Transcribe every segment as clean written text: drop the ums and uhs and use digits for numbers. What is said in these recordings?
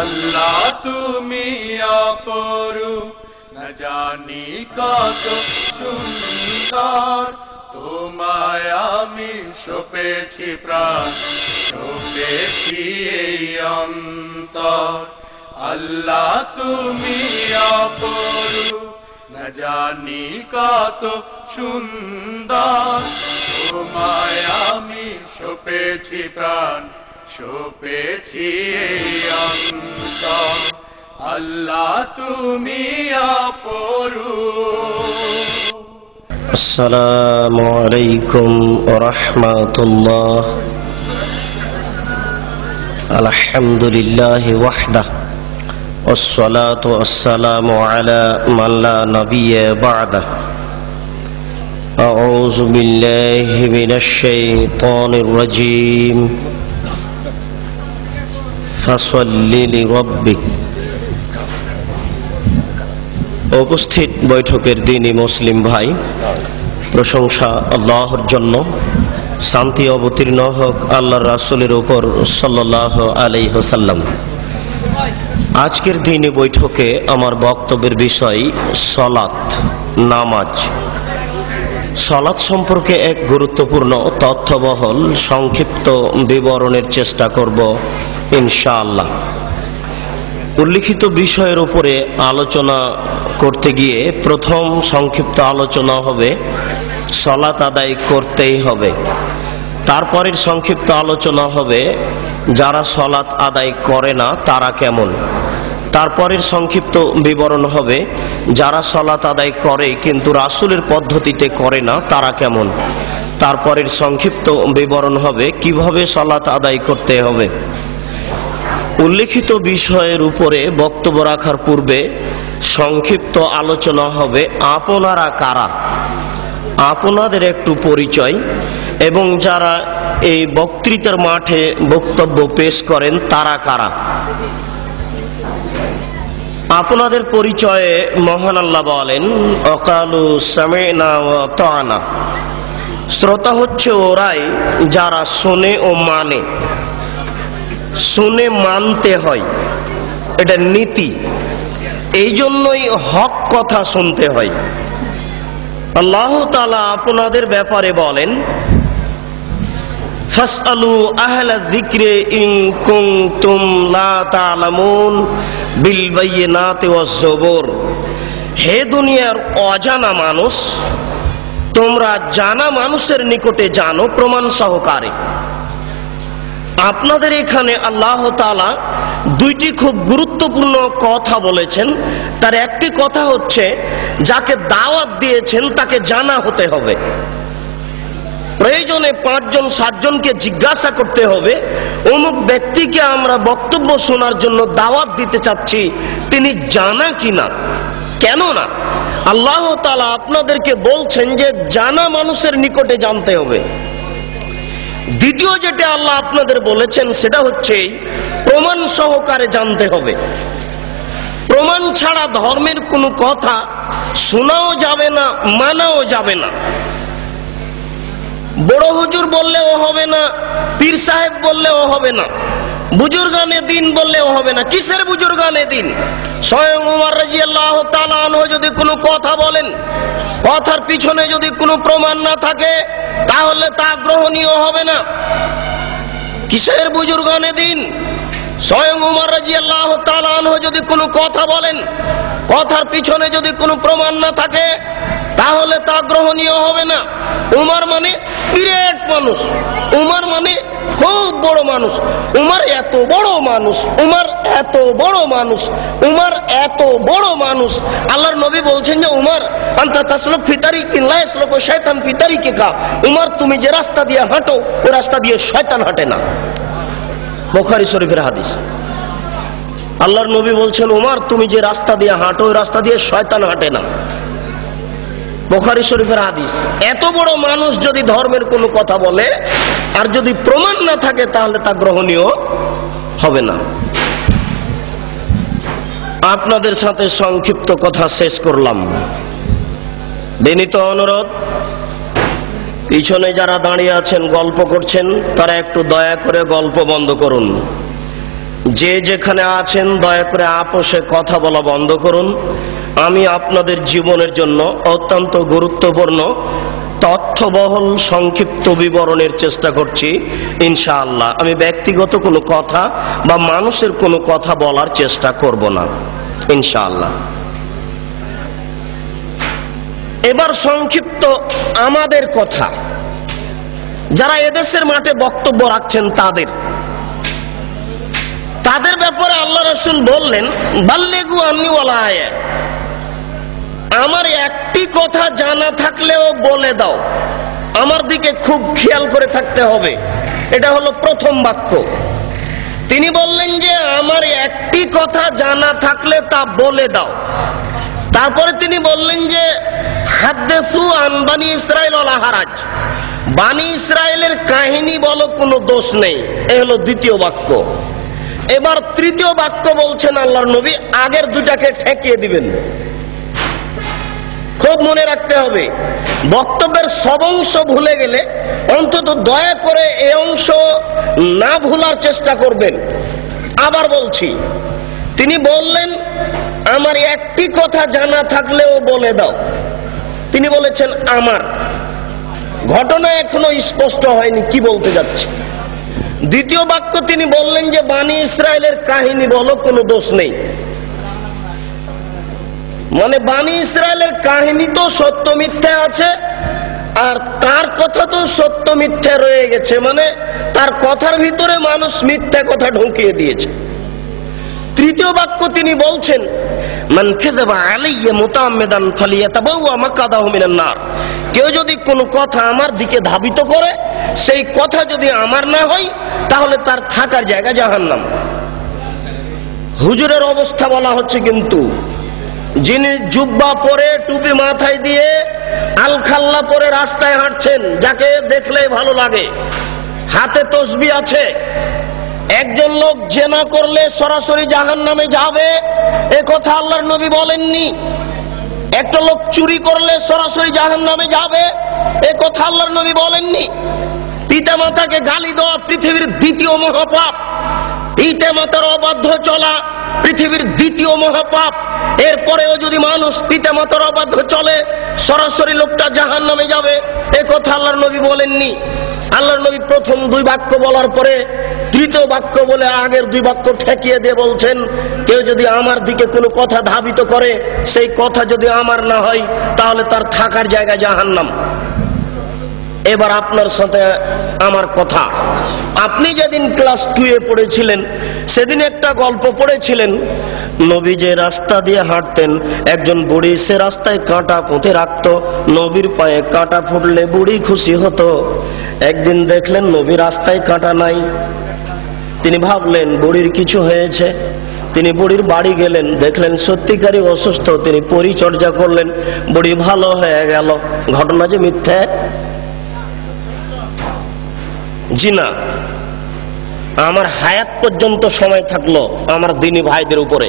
আল্লাহ তুমি অপরূপ, না জানি কত সুন্দর। তোমায় আমি সপেছি প্রাণ, সপেছি এই অন্তর। আল্লাহ তুমি অপরূপ, না জানি কত সুন্দর। তোমায় আমি সপেছি প্রাণ, সপেছি এই অন্তর। আল্লাহ তুমি অপরূপ। আসসালামু আলাইকুম ওয়া রাহমাতুল্লাহ। আলহামদুলিল্লাহি ওয়াহদাহ, ওয়াসসালাতু ওয়াসসালামু আলা মান লা নাবিয়্যা বা'দাহ। আউযু বিল্লাহি মিনাশ শাইতানির রাজীম। ফাসাল্লি লিরাব্বিক। উপস্থিত বৈঠকের দিনই মুসলিম ভাই, প্রশংসা আল্লাহর জন্য, শান্তি অবতীর্ণ হোক আল্লাহর রাসূলের উপর সাল্লাল্লাহু আলাইহি ওয়াসাল্লাম। আজকের দিনে বৈঠকে আমার বক্তব্যের বিষয় সালাত, নামাজ। সালাত সম্পর্কে এক গুরুত্বপূর্ণ তথ্যবহল সংক্ষিপ্ত বিবরণের চেষ্টা করব ইনশাআল্লাহ। উল্লিখিত বিষয়ের উপরে আলোচনা করতে গিয়ে প্রথম সংক্ষিপ্ত আলোচনা হবে সালাত আদায় করতেই হবে। তারপরের সংক্ষিপ্ত আলোচনা হবে যারা সালাত আদায় করে না তারা কেমন। তারপরের সংক্ষিপ্ত বিবরণ হবে যারা সালাত আদায় করে কিন্তু রাসূলের পদ্ধতিতে করে না তারা কেমন। তারপরের সংক্ষিপ্ত বিবরণ হবে কিভাবে সালাত আদায় করতে হবে। উল্লিখিত বিষয়ের উপরে বক্তব্য রাখার পূর্বে সংক্ষিপ্ত আলোচনা হবে আপনারা কারা, আপনাদের একটু পরিচয়, এবং যারা এই বক্তৃতার মাঠে বক্তব্য পেশ করেন তারা কারা। আপনাদের পরিচয়ে মহান আল্লাহ বলেন, ওয়াকালু সামি'না ওয়া আতা'না। শ্রোতা হচ্ছে ওরাই যারা শোনে ও মানে। শুনে মানতে হয়, এটা নীতি। এই জন্যই হক কথা শুনতে হয়। আল্লাহ তাআলা আপনাদের ব্যাপারে বলেন, ফাসআলু আহলা যিকরি ইন কুনতুম লা তা'লামুন বিল বায়িনাতি ওয়াজ জুবুর। হে দুনিয়ার অজানা মানুষ, তোমরা জানা মানুষের নিকটে জানো প্রমাণ সহকারে। আপনাদের এখানে আল্লাহ তাআলা দুইটি খুব গুরুত্বপূর্ণ কথা বলেছেন। তার একটি কথা হচ্ছে যাকে দাওয়াত দিয়েছেন তাকে জানা হতে হবে। প্রয়োজনে 5 জন 7 জনকে জিজ্ঞাসা করতে হবে অমুক ব্যক্তিকে আমরা বক্তব্য শোনার জন্য দাওয়াত দিতে চাচ্ছি, তিনি জানা কিনা। কেননা আল্লাহ তাআলা আপনাদেরকে বলছেন যে জানা মানুষের নিকটে জানতে হবে। দ্বিতীয় যেটা আল্লাহ আপনাদের বলেছেন সেটা হচ্ছে প্রমাণ সহকারে জানতে হবে। প্রমাণ ছাড়া ধর্মের কোনো কথা শোনাও যাবে না, মানাও যাবে না। বড় হুজুর বললেও হবে না, পীর সাহেব বললেও হবে না, বুজুর্গানে দিন বললেও হবে না। কিসের বুজুর্গানে দিন? স্বয়ং উমর রাদিয়াল্লাহু তাআলা আনহু যদি কোনো কথা বলেন, কথার পিছনে যদি কোনো প্রমাণ না থাকে তাহলে তা গ্রহণীয় হবে না। কিসের বুজুর্গানে দিন? স্বয়ং উমর রাদিয়াল্লাহু তাআলা আনহু যদি কোনো কথা বলেন, কথার পিছনে যদি কোনো প্রমাণ না থাকে তাহলে তা গ্রহণীয় হবে না। উমর মানে বিরাট মানুষ, উমর মানে খুব বড় মানুষ, উমর এত বড় মানুষ, উমর এত বড় মানুষ, উমর এত বড় মানুষ। আল্লাহর নবী বলছেন যে উমর আনতা তাসলুক ফি তারিকিন লা ইয়াসলুকু শাইতান ফি তারিকিকা। উমর তুমি যে রাস্তা দিয়ে হাঁটো ওই রাস্তা দিয়ে শয়তান হাঁটে না। বুখারী শরীফের হাদিস। আল্লাহর নবী বলছেন উমর তুমি যে রাস্তা দিয়ে হাঁটো ওই রাস্তা দিয়ে শয়তান হাঁটে না। বুখারী শরীফের হাদিস। এত বড় মানুষ যদি ধর্মের কোনো কথা বলে আর যদি প্রমাণ না থাকে তাহলে তা গ্রহণীয় হবে না। আপনাদের সাথে সংক্ষিপ্ত কথা শেষ করলাম। বিনীত অনুরোধ, পিছনে যারা দাঁড়িয়ে আছেন গল্প করছেন তারা একটু দয়া করে গল্প বন্ধ করুন। যে যেখানে আছেন দয়া করে আপোষে কথা বলা বন্ধ করুন। আমি আপনাদের জীবনের জন্য অত্যন্ত গুরুত্বপূর্ণ তথ্যবহুল সংক্ষিপ্ত বিবরণের চেষ্টা করছি ইনশাআল্লাহ। আমি ব্যক্তিগত কোনো কথা বা মানুষের কোনো কথা বলার চেষ্টা করব না ইনশাআল্লাহ। এবার সংক্ষিপ্ত আমাদের কথা, যারা এদেশের মাঠে বক্তব্য রাখছেন তাদের ব্যাপারে আল্লাহ রাসূল বললেন, বাল্লিগু আন্নী ওয়ালা আয়া, আমার একটি কথা জানা থাকলেও বলে দাও। আমার দিকে খুব খেয়াল করে থাকতে হবে। এটা হলো প্রথম বাক্য। তিনি বললেন যে আমার একটি কথা জানা থাকলে তা বলে দাও। তারপরে তিনি বললেন যে হাদ্দিসু আন বানি ইসরাইল ওয়ালা হারাজ, বানি ইসরাইলের কাহিনী বলো, কোনো দোষ নেই। এ হলো দ্বিতীয় বাক্য। এবার তৃতীয় বাক্য বলছেন আল্লাহর নবী, আগের দুটাকে ঠেকিয়ে দিবেন। খুব মনে রাখতে হবে, বক্তব্যের সব অংশ ভুলে গেলে অন্তত দয়া করে এই অংশ না ভুলার চেষ্টা করবেন। আবার বলছি, তিনি বললেন আমার একটি কথা জানা থাকলেও বলে দাও। তিনি বলেছেন আমার, ঘটনা এখনো স্পষ্ট হয়নি কি বলতে যাচ্ছে। দ্বিতীয় বাক্য তিনি বললেন যে বানি ইসরায়েলের কাহিনী বলো, কোনো দোষ নেই। মানে বানি ইসরায়েলের কাহিনী তো সত্য মিথ্যা আছে, আর তার কথা তো সত্য মিথ্যা রয়ে গেছে, মানে তার কথার ভিতরে মানুষ মিথ্যা কথা ঢুকিয়ে দিয়েছে। তৃতীয় বাক্য তিনি বলছেন মান কাযাবা আলাইয়া মুতাআম্মিদান ফালিয়াতাবাওয়া মাকআদাহু মিনান নার, কেউ যদি কোনো কথা আমার দিকে ধাবিত করে, সেই কথা যদি আমার না হয়, তাহলে তার থাকার জায়গা জাহান্নাম। হুজুরের অবস্থা বলা হচ্ছে, কিন্তু যিনি জুব্বা পরে টুপি মাথায় দিয়ে আলখাল্লা পরে রাস্তায় হাঁটছেন, যাকে দেখলেই ভালো লাগে, হাতে তসবিহ আছে। একজন লোক জেনা করলে সরাসরি জাহান্নামে যাবে, এ কথা আল্লাহর নবী বলেননি। একটা লোক চুরি করলে সরাসরি জাহান্নামে যাবে, এ কথা আল্লাহর নবী বলেননি। পিতা মাতাকে গালি দেওয়া পৃথিবীর দ্বিতীয় মহাপাপ, পিতা মাতার অবাধ্য চলা পৃথিবীর দ্বিতীয় মহাপাপ। এরপরেও যদি মানুষ পিতা মাতার অবাধ্য চলে, সরাসরি লোকটা জাহান্নামে যাবে, এ কথা আল্লাহর নবী বলেননি। আল্লাহর নবী প্রথম দুই বাক্য বলার পরে তৃতীয় বাক্য বলে আগের দুই বাক্য ঠেকিয়ে দিয়ে বলছেন, কেউ যদি আমার দিকে কোনো কথা ধাবিত করে, সেই কথা যদি আমার না হয়, তাহলে তার থাকার জায়গা জাহান্নাম। এবার আপনার সাথে আমার কথা, আপনি যেদিন ক্লাস 2-এ পড়েছিলেন, সেদিন একটা গল্প পড়েছিলেন। নবী যে রাস্তা দিয়ে হাঁটতেন, একজন বুড়ি সে রাস্তায় কাঁটা পুঁতে রাখত। নবীর পায়ে কাঁটা ফুটলে বুড়ি খুশি হতো। একদিন দেখলেন নবী রাস্তায় কাঁটা নাই। তিনি ভাবলেন বুড়ির কিছু হয়েছে। তিনি বুড়ির বাড়ি গেলেন, দেখলেন সত্যিকারই অসুস্থ। তিনি পরিচর্যা করলেন, বুড়ি ভালো হয়ে গেল। ঘটনা যে মিথ্যা? জি না। আমার হায়াত পর্যন্ত সময় থাকলো আমার দিনী ভাইদের উপরে,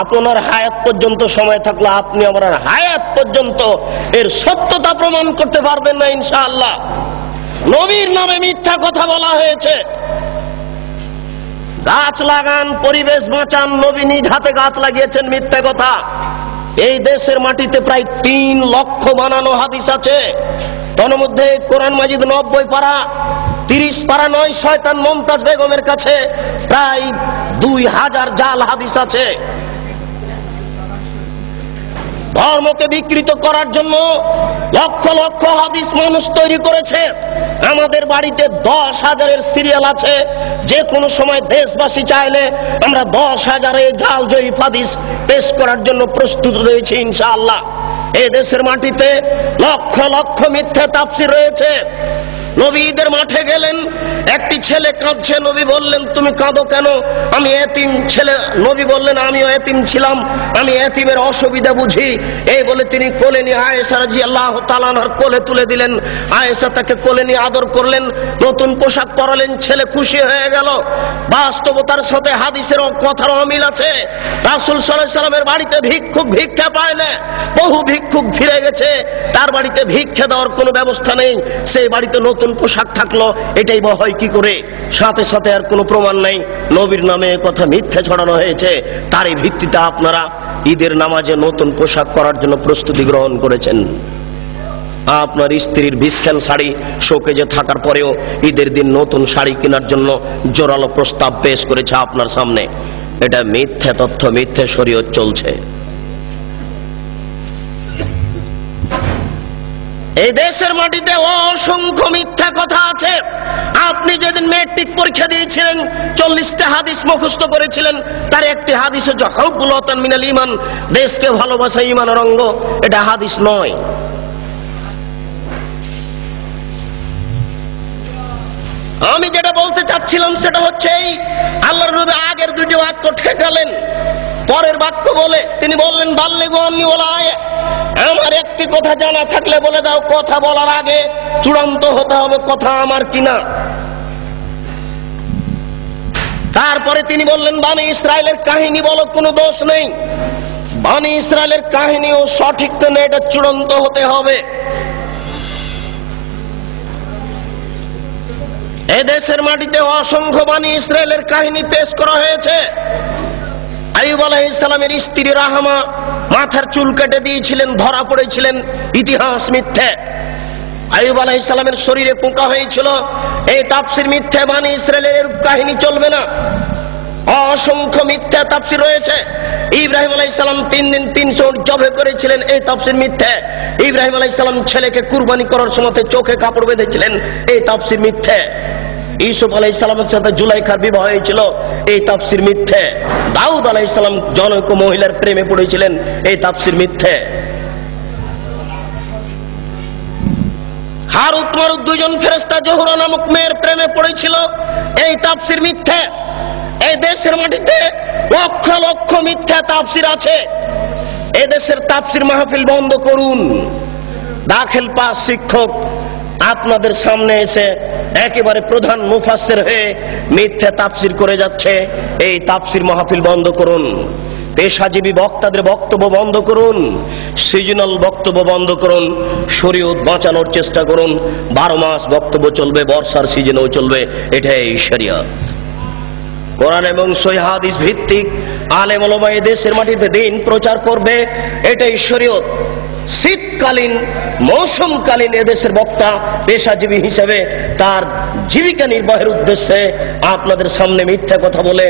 আপনার হায়াত পর্যন্ত সময় থাকলো আপনি আমার হায়াত পর্যন্ত এর সত্যতা প্রমাণ করতে পারবেন না ইনশাআল্লাহ। নবীর নামে মিথ্যা কথা বলা হয়েছে। গাছ লাগান, পরিবেশ বাঁচান, নবী নিজ হাতে গাছ লাগিয়েছেন, মিথ্যা কথা। এই দেশের মাটিতে প্রায় 3 লক্ষ বানানো হাদিস আছে। তন্মধ্যে কোরআন মাজিদ 90 পারা, 30 পারা নয় শয়তান মমতাজ বেগমের কাছে প্রায় 2000 জাল হাদিস আছে। ধর্মকে বিকৃত করার জন্য লক্ষ লক্ষ হাদিস মানুষ তৈরি করেছে। আমাদের বাড়িতে 10,000-এর সিরিয়াল আছে। যে কোনো সময় দেশবাসী চাইলে আমরা 10,000 জাল জয়ীফ হাদিস পেশ করার জন্য প্রস্তুত রয়েছি ইনশাআল্লাহ। এই দেশের মাটিতে লক্ষ লক্ষ মিথ্যা তাফসীর রয়েছে। নবী ঈদের মাঠে গেলেন, একটি ছেলে কাঁদছে। নবী বললেন তুমি কাঁদো কেন? আমি এতিম ছেলে। নবী বললেন আমিও এতিম ছিলাম, আমি এতিমের অসুবিধা বুঝি। এই বলে তিনি কোলে নিয়ে আয়েশা রাদিয়াল্লাহু তাআলা আনহার কোলে তুলে দিলেন। আয়েশা তাকে কোলে নিয়ে আদর করলেন, নতুন পোশাক পরালেন। ছেলে খুশি হয়ে গেল। বাস্তবতার সাথে হাদিসের কথার অমিল আছে। রাসূল সাল্লাল্লাহু আলাইহি সাল্লামের বাড়িতে ভিক্ষুক ভিক্ষা পায় না। বহু ভিক্ষুক ফিরে গেছে, তার বাড়িতে ভিক্ষা দেওয়ার কোনো ব্যবস্থা নেই। সেই বাড়িতে নতুন পোশাক থাকলো, এটাই বা হয় কি করে? সাথে সাথে আর কোনো প্রমাণ নাই, নবীর নামে কথা মিথ্যা ছড়ানো হয়েছে, তারই ভিত্তিতে আপনারা ঈদের নামাজে নতুন পোশাক করার জন্য প্রস্তুতি গ্রহণ করেছেন। আপনার স্ত্রীর বিশখান শাড়ি শোকেজে থাকার পরেও ঈদের দিন নতুন শাড়ি কেনার জন্য জোরালো প্রস্তাব পেশ করেছে আপনার সামনে। এটা মিথ্যা তথ্য, মিথ্যা শরীয়ত চলছে। এই দেশের মাটিতে অসংখ্য মিথ্যা কথা আছে। আপনি যেদিন মেট্রিক পরীক্ষা দিয়েছিলেন 40টা হাদিস মুখস্থ করেছিলেন, তার একটি হাদিস হচ্ছে হুব্বুল ওয়াতান মিনাল ঈমান, দেশকে ভালোবাসা ঈমানের অঙ্গ। এটা হাদিস নয়। আমি যেটা বলতে চাচ্ছিলাম সেটা হচ্ছে এই আল্লাহর নবী আগের দুটি বাক্য ঠেকালেন, পরের বাক্য বলে তিনি বললেন বাল্লিগু আন্নী ওয়ালা আয়া, আমার একটি কথা জানা থাকলে বলে দাও। কথা বলার আগে চূড়ান্ত হতে হবে কথা আমার কিনা। তারপরে তিনি বললেন বনী ইসরাইলের কাহিনী বলো, কোনো দোষ নেই। বনী ইসরাইলের কাহিনীও সঠিক তো না, এটা চূড়ান্ত হতে হবে। এই দেশের মাটিতে অসংখ্য বনী ইসরাইলের কাহিনী পেশ করা হয়েছে। আইয়ুব আলাইহিস সালামের স্ত্রী রাহমা মাথার চুল কেটে দিয়েছিলেন, ধরা পড়েছিলেন, ইতিহাস মিথ্যে। আইয়ুব আলাইহিস সালামের শরীরে পোকা হয়েছিল, এই তাফসীর মিথ্যে। বনী ইসরাইলের কাহিনী চলবে না। অসংখ্য মিথ্যা তাফসীর রয়েছে। ইব্রাহিম আলাইহিস সালাম 3 দিন 300 উট জবে করেছিলেন, এই তাফসীর মিথ্যে। ইব্রাহিম আলাইহিস সালাম ছেলেকে কুরবানি করার সময় চোখে কাপড় বেঁধেছিলেন, এই তাফসীর মিথ্যে। ইউসুফ আলাইহিস সালামের সাথে জুলাইখার বিবাহ হয়েছিল, এই তাফসীর মিথ্যে। দাউদ আলাইহিস সালাম জনৈক মহিলার প্রেমে পড়েছিলেন, এই তাফসীর মিথ্যে। হারুত মারুত দুইজন ফেরেশতা জোহরা নামক মেয়ের প্রেমে পড়েছিল, এই তাফসীর মিথ্যে। এই দেশের মাটিতে লক্ষ লক্ষ মিথ্যা তাফসীর আছে। এই দেশের তাফসীর মাহফিল বন্ধ করুন। দাখিল পাস শিক্ষক আপনাদের সামনে এসে একেবারে প্রধান মুফাসসির হয়ে মিথ্যা তাফসীর করে যাচ্ছে। এই তাফসীর মাহফিল বন্ধ করুন। পেশাজীবী বক্তাদের বক্তব্য বন্ধ করুন, সিজনাল বক্তব্য বন্ধ করুন, শরীয়ত বাঁচানোর চেষ্টা করুন। 12 মাস বক্তব্য চলবে, বর্ষার সিজনেও চলবে, এটাই শরিয়ত। কোরআন এবং সহিহ হাদিস ভিত্তিক আলেম ওলামা এই দেশের মাটিতে দিন প্রচার করবে, এটাই শরীয়ত। শীতকালীন মৌসুমকালীন এদেশের বক্তা পেশাজীবী হিসেবে তার জীবিকা নির্বাহের উদ্দেশ্যে আপনাদের সামনে মিথ্যা কথা বলে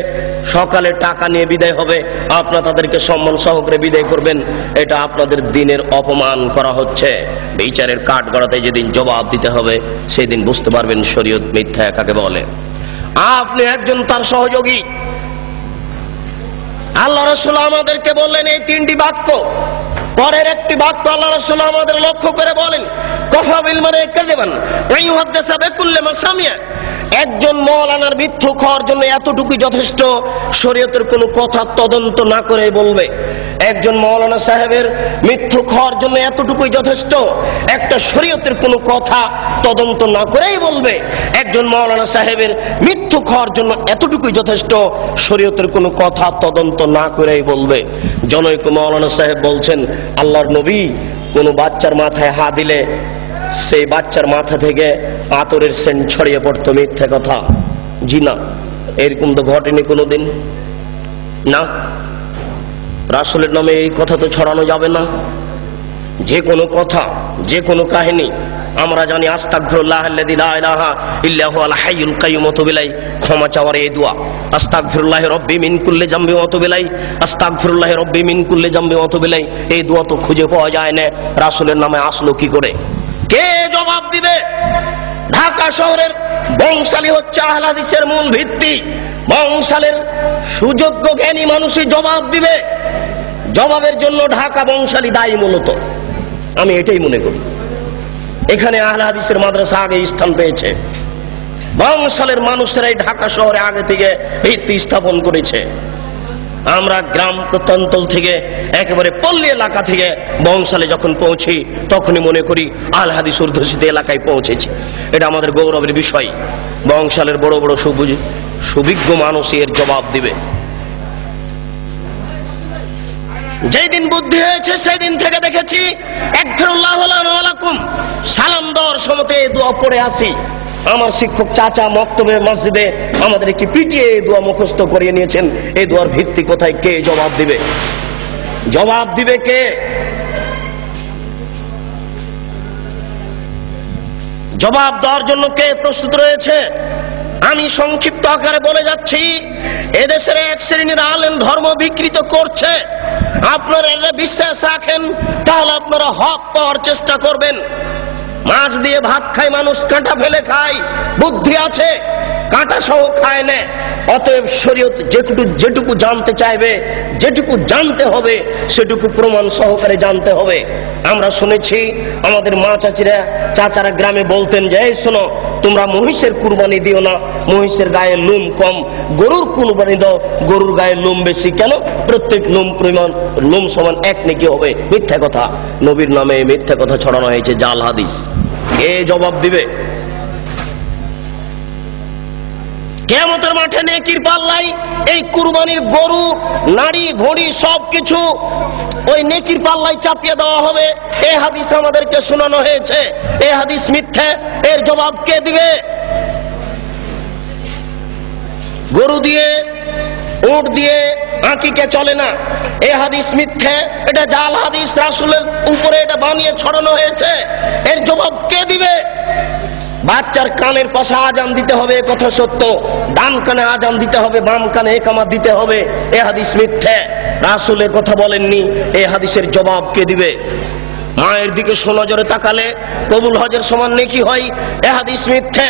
সকালে টাকা নিয়ে বিদায় হবে, আপনারা তাদেরকে সম্মান সহকারে বিদায় করবেন। এটা আপনাদের দিনের অপমান করা হচ্ছে। বিচারের কাঠগড়াতে যেদিন জবাব দিতে হবে সেদিন বুঝতে পারবেন শরীয়ত মিথ্যা কাকে বলে। আপনি একজন তার সহযোগী। আল্লাহ রাসূল আমাদেরকে বললেন এই 3টি বাক্য। পরের একটি বাক্য আল্লাহ রাসূল আমাদের লক্ষ্য করে বলেন কাফা বিল মারই কাযিবান ওয়া ইউহাদ্দিসু বিকুল্লি মা সামিআ। একজন মাওলানার মিথ্যুক হওয়ার জন্য এতটুকুই যথেষ্ট, শরীয়তের কোনো কথা তদন্ত না করে বলবে। একজন মাওলানা সাহেবের মিথ্যুক হওয়ার জন্য এতটুকুই যথেষ্ট, একটা শরীয়তের কোনো কথা তদন্ত না করেই বলবে। একজন মাওলানা সাহেবের মিথ্যুক হওয়ার জন্য এতটুকুই যথেষ্ট, শরীয়তের কোনো কথা তদন্ত না করেই বলবে। জনৈক মাওলানা সাহেব বলছেন আল্লাহর নবী কোনো বাচ্চার মাথায় হাত দিলে সেই বাচ্চার মাথা থেকে আতরের সেন্ট ছড়িয়ে পড়তো, মিথ্যে কথা। জি না, এরকম তো ঘটেনি কোনোদিন। না, রাসূলের নামে এই কথা তো ছড়ানো যাবে না। যে কোনো কথা, যে কোনো কাহিনী আমরা জানি আস্তাগফিরুল্লাহাল্লাযী লা ইলাহা ইল্লা হুয়াল হাইয়ুল কাইয়্যুম ওয়া তুবু ইলাইহি, ক্ষমা চাওয়ার এই দোয়া। আস্তাগফিরুল্লাহি রাব্বি মিন কুল্লি জামবি ওয়া তুবু ইলাইহি, আস্তাগফিরুল্লাহি রাব্বি মিন কুল্লি জামবি ওয়া তুবু ইলাইহি। এই দোয়া তো খুঁজে পাওয়া যায় না, রাসূলের নামে আসলো কি করে? কে জবাব দিবে? ঢাকা শহরের বংশালী হচ্ছে আহলে হাদিসের মূল ভিত্তি। বংশালের সুযোগ্য জ্ঞানী মানুষই জবাব দিবে। জবাবের জন্য ঢাকা বংশালী দায়ী মূলত, আমি এটাই মনে করি। এখানে আহলে হাদিসের মাদ্রাসা আগে স্থান পেয়েছে। বংশালের মানুষেরাই ঢাকা শহরে আগে থেকে ভিত্তি স্থাপন করেছে। আমরা গ্রাম প্রত্যন্তল থেকে একেবারে পল্লী এলাকা থেকে বংশালে যখন পৌঁছি তখনই মনে করি আহলে হাদিস অধ্যুষিত এলাকায় পৌঁছেছি। এটা আমাদের গৌরবের বিষয়। বংশালের বড় বড় সুবিজ্ঞ মানুষ এর জবাব দিবে। যেই দিন বুদ্ধি হয়েছে সেই দিন থেকে দেখেছি একফিরুল্লাহু লানা ওয়া লাকুম সালাম দেওয়ার সময়তে দোয়া পড়ে আসি। আমার শিক্ষক চাচা মক্তবে মসজিদে আমাদের কি পিটিয়ে এই দোয়া মুখস্থ করিয়ে নিয়েছেন। এই দোয়ার ভিত্তি কোথায়? কে জবাব দিবে? জবাব দিবে কে? জবাব দেওয়ার জন্য কে প্রস্তুত রয়েছে? আমি সংক্ষিপ্ত আকারে বলে যাচ্ছি, এদেশের এক শ্রেণীর আলেম ধর্ম বিকৃত করছে। আপনারা এটা বিশ্বাস রাখেন, তাহলে আপনারা হক পাওয়ার চেষ্টা করবেন। মাছ দিয়ে ভাত খায় মানুষ, কাঁটা ফেলে খায়, বুদ্ধি আছে, কাঁটা সহ খায় না। অতএব শরীয়ত যেটুকু জানতে চাইবে, যেটুকু জানতে হবে, সেটুকু প্রমাণ সহকারে জানতে হবে। আমরা শুনেছি আমাদের মা চাচারা গ্রামে বলতেন যে, এই শোনো, তোমরা মহিষের কুরবানি দিও না, মহিষের গায়ে লোম কম, গরুর কুরবানি দাও, গরুর গায়ে লোম বেশি। কেন? প্রত্যেক লোম সমান এক নেকি হবে। মিথ্যা কথা, নবীর নামে মিথ্যা কথা ছড়ানো হয়েছে, জাল হাদিস। কে জবাব দিবে? কিয়ামতের মাঠে নেকির পাল্লাই এই কুরবানির গরু, নাড়ি ভুঁড়ি সবকিছু ওই নেকির পাল্লাই চাপিয়ে দেওয়া হবে। এই হাদিস আমাদেরকে শোনানো হয়েছে, এই হাদিস মিথ্যা। এর জবাব কে দিবে? গরু দিয়ে, উট দিয়ে আকিকা চলে না, এই হাদিস মিথ্যে, এটা জাল হাদিস, রাসূলের উপরে এটা বানিয়ে ছড়ানো হয়েছে। এর জবাব কে দিবে? বাচ্চার কানের পাশে আজান দিতে হবে, কথা সত্য। ডান কানে আজান দিতে হবে, বাম কানে একামত দিতে হবে, এ হাদিস মিথ্যে। রাসূল এ কথা বলেননি, এই হাদিসের জবাব কে দিবে? মায়ের দিকে সুনজরে তাকালে কবুল হজের সমান নেকি হয়, এ হাদিস মিথ্যে।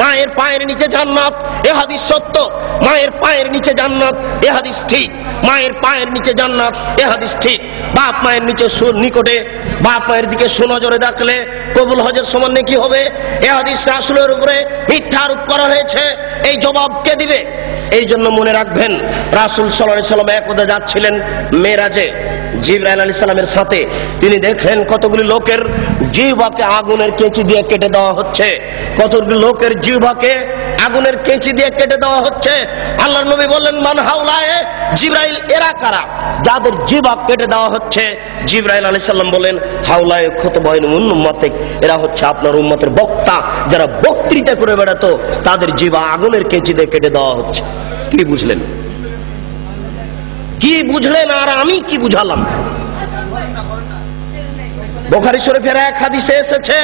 মায়ের পায়ের নিচে জান্নাত, এ হাদিস সত্য। মায়ের পায়ের নিচে জান্নাত, এ হাদিস ঠিক। মায়ের পায়ের নিচে জান্নাত, এ হাদিস ঠিক। বাপ মায়ের নিকটে, বাপ মায়ের দিকে সুনজরে দেখলে কবুল হজের সমান নেকি হবে, এ হাদিস রাসূলের উপরে মিথ্যা আরোপ করা হয়েছে। এই জবাব কে দিবে? এই জন্য মনে রাখবেন, রাসূল সাল্লাল্লাহু আলাইহি ওয়াসাল্লাম একদা যাচ্ছিলেন মেরাজে জিবরাইল আলাইহিস সালামের সাথে। তিনি দেখলেন কতগুলি লোকের জিহ্বাকে আগুনের কেঁচি দিয়ে কেটে দেওয়া হচ্ছে, কতগুলি লোকের জিহ্বাকে আগুনের কেঁচি দিয়ে কেটে দেওয়া হচ্ছে। আল্লাহর নবী বললেন, মান হাউলায়ে? জিবরাইল, এরা কারা যাদের জিহ্বা কেটে দেওয়া হচ্ছে? জিবরাইল আলাইহিস সালাম বলেন, হাউলায়ে খুতবাইন মিন উম্মাতিক, এরা হচ্ছে আপনার উম্মতের বক্তা, যারা বক্তৃতা করে বেড়াতো, তাদের জিহ্বা আগুনের কেঁচি দিয়ে কেটে দেওয়া হচ্ছে। কি বুঝলেন? কি বুঝলেন? আর আমি কি বুঝালাম? বুখারী শরীফের এক হাদিসে এসেছে,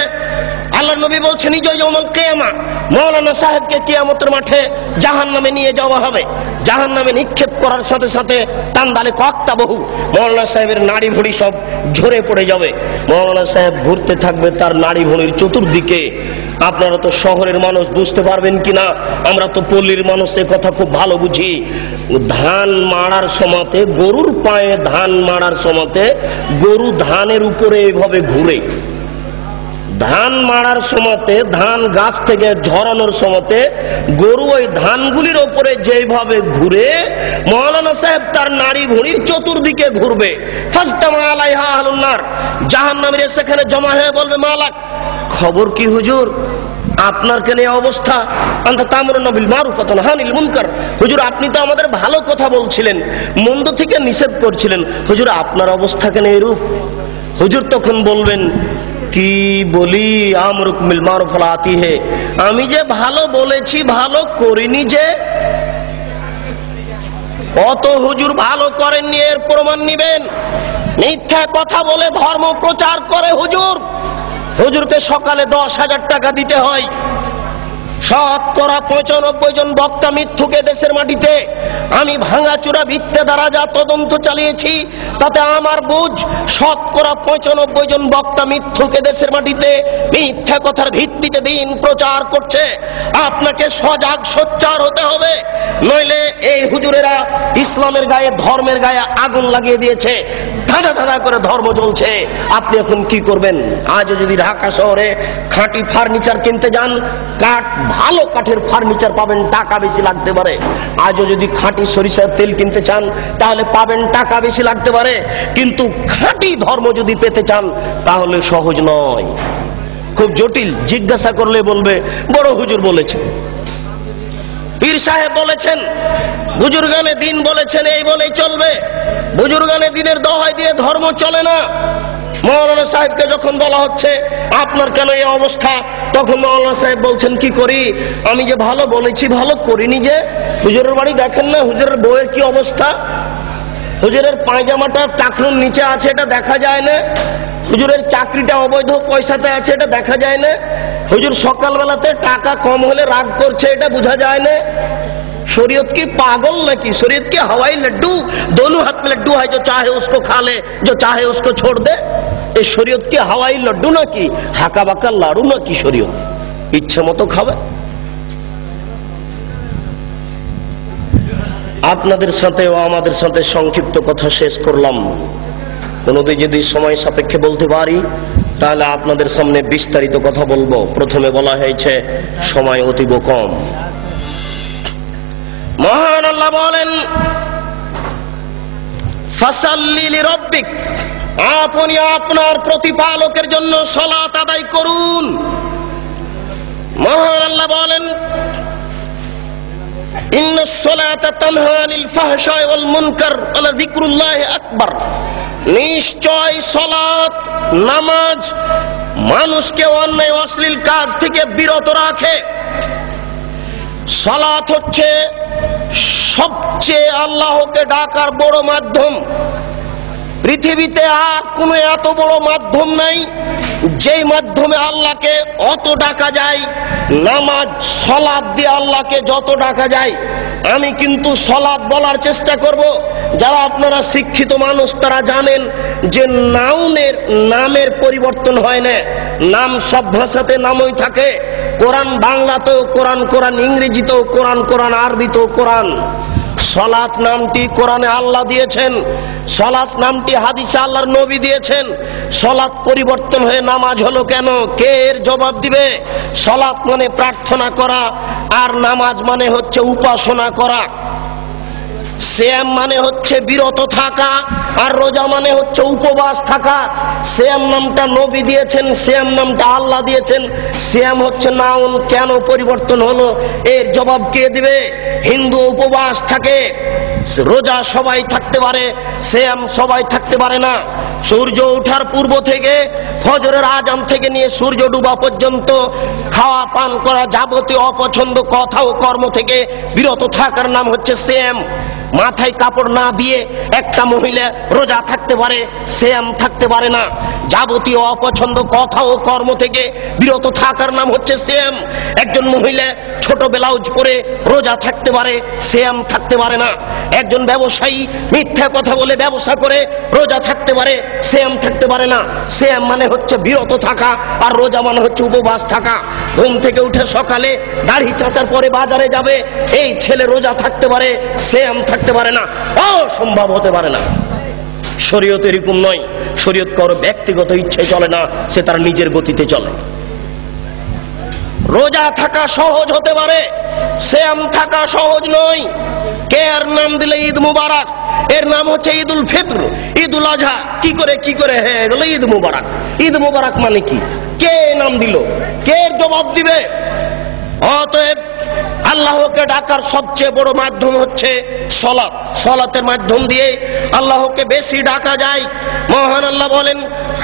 আল্লাহর নবী বলছেন, ইয়াউমুল কিয়ামা, মাওলানা সাহেবকে কিয়ামতের মাঠে জাহান্নামে নিয়ে যাওয়া হবে। জাহান্নামে নিক্ষেপ করার সাথে সাথে তান্দালে কক্তা বহু, মাওলানা সাহেবের নাড়ি ভুঁড়ি সব ঝরে পড়ে যাবে। মাওলানা সাহেব ঘুরতে থাকবে তার নাড়ি ভুঁড়ির চতুর্দিকে। আপনারা তো শহরের মানুষ, বুঝতে পারবেন কিনা, আমরা তো পল্লীর মানুষ, এ কথা খুব ভালো বুঝি। ধান মাড়ার সময়তে, গরুর পায়ে ধান মাড়ার সময়তে গরু ধানের উপরে এইভাবে ঘুরে। ধান মাড়ার সময়তে, ধান গাছ থেকে ঝরানোর সময়তে গরু ওই ধানগুলির ওপরে যেভাবে ঘুরে, মাওলানা সাহেব তার নাড়ি ভুঁড়ির চতুর্দিকে ঘুরবে। ফাজতামা আলাইহা আহলুন নার, জাহান্নামীরা সেখানে জমা হয়ে বলবে, মালাক, খবর কি হুজুর, আপনার কেন এই অবস্থা? আনতা তা'মুরুনা বিল মারুফ ওয়া তানহাউনা আনিল মুনকার, হুজুর আপনি তো আমাদের ভালো কথা বলছিলেন, মন্দ থেকে নিষেধ করছিলেন, হুজুর আপনার অবস্থা কেন এরূপ? হুজুর তখন বলবেন, কি বলি, আমরুকুম বিল মারুফ ওয়া লা আতিহি, আমি যে ভালো বলেছি ভালো করিনি যে। কত হুজুর ভালো করেননি, এর প্রমাণ নিবেন। মিথ্যা কথা বলে ধর্ম প্রচার করে হুজুর, হুজুরকে সকালে 10,000 টাকা দিতে হয়। শতকরা 95 জন বক্তা মিথ্যুকে দেশের মাটিতে আমি ভাঙাচুরা ভিত্তে দ্বারা যা তদন্ত চালিয়েছি, তাতে আমার বুঝ শতকরা 95 জন বক্তা মিথ্যুকে দেশের মাটিতে মিথ্যা কথার ভিত্তিতে দিন প্রচার করছে। আপনাকে সজাগ সোচ্চার হতে হবে, নইলে এই হুজুরেরা ইসলামের গায়ে, ধর্মের গায়ে আগুন লাগিয়ে দিয়েছে, ধাঁধা ধাঁধা করে ধর্ম চলছে। আপনি এখন কি করবেন? আজও যদি ঢাকা শহরে খাঁটি ফার্নিচার কিনতে যান, ভালো কাঠের ফার্নিচার পাবেন, টাকা বেশি লাগতে পারে। আজও যদি খাঁটি সরিষার তেল কিনতে চান, তাহলে পাবেন, টাকা বেশি লাগতে পারে। কিন্তু খাঁটি ধর্ম যদি পেতে চান, তাহলে সহজ নয়, খুব জটিল। জিজ্ঞাসা করলে বলবে বড় হুজুর বলেছেন, পীর সাহেব বলেছেন, বুজুর্গানে দিন বলেছেন, এই বলেই চলবে। বুজুর্গানে দিনের দোহাই দিয়ে ধর্ম চলে না। মাওলানা সাহেবকে যখন বলা হচ্ছে, আপনার কেন এই অবস্থা, তখন মাওলানা সাহেব বলছেন কি করি, আমি যে ভালো বলেছি ভালো করিনি। যে হুজুরের বাড়ি দেখেন না, হুজুরের বউয়ের কি অবস্থা, হুজুরের পায়জামাটা টাকনুর নিচে আছে এটা দেখা যায় না, হুজুরের চাকরিটা অবৈধ পয়সাতে আছে এটা দেখা যায় না, হুজুর সকালবেলাতে টাকা কম হলে রাগ করছে এটা বোঝা যায় না। शरीयत की पागल नाकि, शरीयत की हवाई लड्डू, दोनों हाथ में लड्डू है, जो चाहे उसको खा ले, जो चाहे उसको छोड़ दे। ये शरीयत की हवाई लड्डू नाकि हाका बाका लाड़ू नाकि शरीयत इच्छा मतो खावे। আপনাদের সাথে ও আমাদের সাথে সংক্ষিপ্ত কথা শেষ করলাম। কোনোদিন যদি সময় সাপেক্ষে বলতে পারি তাহলে আপনাদের সামনে বিস্তারিত কথা বলবো। প্রথমে বলা হয়েছে সময় অতীব কম। মহান আল্লাহ বলেন ফাসাল্লি লিরাব্বিক, আপনি আপনার প্রতিপালকের জন্য সালাত আদায় করুন। মহান আল্লাহ বলেন ইন্নাস সালাতা তানহা আনিল ফাহশাই ওয়াল মুনকার ওয়া যিকরুল্লাহি আকবার, নিশ্চয় সালাত নামাজ মানুষকে অন্যায় অশ্লীল কাজ থেকে বিরত রাখে। সালাত হচ্ছে সবচেয়ে আল্লাহকে ডাকার বড় মাধ্যম। পৃথিবীতে আর কোনো এত বড় মাধ্যম নাই যেই মাধ্যমে আল্লাহকে অত ডাকা যায়। নামাজ সালাত দিয়ে আল্লাহকে যত ডাকা যায়। আমি কিন্তু সালাত বলার চেষ্টা করব। যারা আপনারা শিক্ষিত মানুষ তারা জানেন যে নামের পরিবর্তন হয় না, নাম সব ভাষাতে নামই থাকে। কোরআন বাংলাতেও কোরআন, কোরআন ইংরেজিতেও কোরআন, কোরআন আরবিতেও কোরআন। সালাত নামটি কোরআনে আল্লাহ দিয়েছেন, সালাত নামটি হাদিসে আল্লাহর নবী দিয়েছেন। সালাত পরিবর্তন হয়ে নামাজ হলো কেন? কে এর জবাব দিবে? সালাত মানে প্রার্থনা করা, আর নামাজ মানে হচ্ছে উপাসনা করা। সিয়াম মানে হচ্ছে বিরত থাকা, আর রোজা মানে হচ্ছে উপবাস থাকা। সিয়াম নামটা নবী দিয়েছেন, সিয়াম নামটা আল্লাহ দিয়েছেন। সিয়াম হচ্ছে নাউন, কেন পরিবর্তন হলো এর জবাব কে দিবে? হিন্দু উপবাস থাকে, রোজা সবাই থাকতে পারে, সিয়াম সবাই থাকতে পারে না। সূর্য ওঠার পূর্ব থেকে ফজরের আজান থেকে নিয়ে সূর্য ডুবা পর্যন্ত খাওয়া পান করা যাবতীয় অপছন্দ কথা ও কর্ম থেকে বিরত থাকার নাম হচ্ছে সিয়াম। মাথায় কাপড় না দিয়ে একটা মহিলা রোজা থাকতে পারে, সিয়াম থাকতে পারে না। যাবতীয় অপছন্দ কথা ও কর্ম থেকে বিরত থাকার নাম হচ্ছে সিয়াম। একজন মহিলা ছোট ব্লাউজ পরে রোজা থাকতে পারে, সিয়াম থাকতে পারে না। একজন ব্যবসায়ী মিথ্যা কথা বলে ব্যবসা করে রোজা থাকতে পারে, সিয়াম থাকতে পারে না। সিয়াম মানে হচ্ছে বিরত থাকা, আর রোজা মানে হচ্ছে উপবাস থাকা। ঘুম থেকে উঠে সকালে দাড়ি চাচার পরে বাজারে যাবে, এই ছেলে রোজা থাকতে পারে, সিয়াম থাকতে পারে না, অসম্ভব হতে পারে না। শরীয়ত এরকম নয়। শরীয়ত কারো ব্যক্তিগত ইচ্ছায় চলে না, সে তার নিজের গতিতে চলে। রোজা থাকা সহজ হতে পারে, সিয়াম থাকা সহজ নয়। কে আর নাম দিলে ঈদ মুবারক, এর নাম হচ্ছে ঈদুল ফিতর, ঈদুল আজহা। কি করে হয়ে গেল ঈদ মুবারক? ঈদ মুবারক মানে কি? কে নাম দিল? কে এর জবাব দিবে? অতএব আল্লাহকে ডাকার সবচেয়ে বড় মাধ্যম হচ্ছে সালাত। সালাতের মাধ্যম দিয়ে আল্লাহকে বেশি ডাকা যায়। মহান আল্লাহ বলেন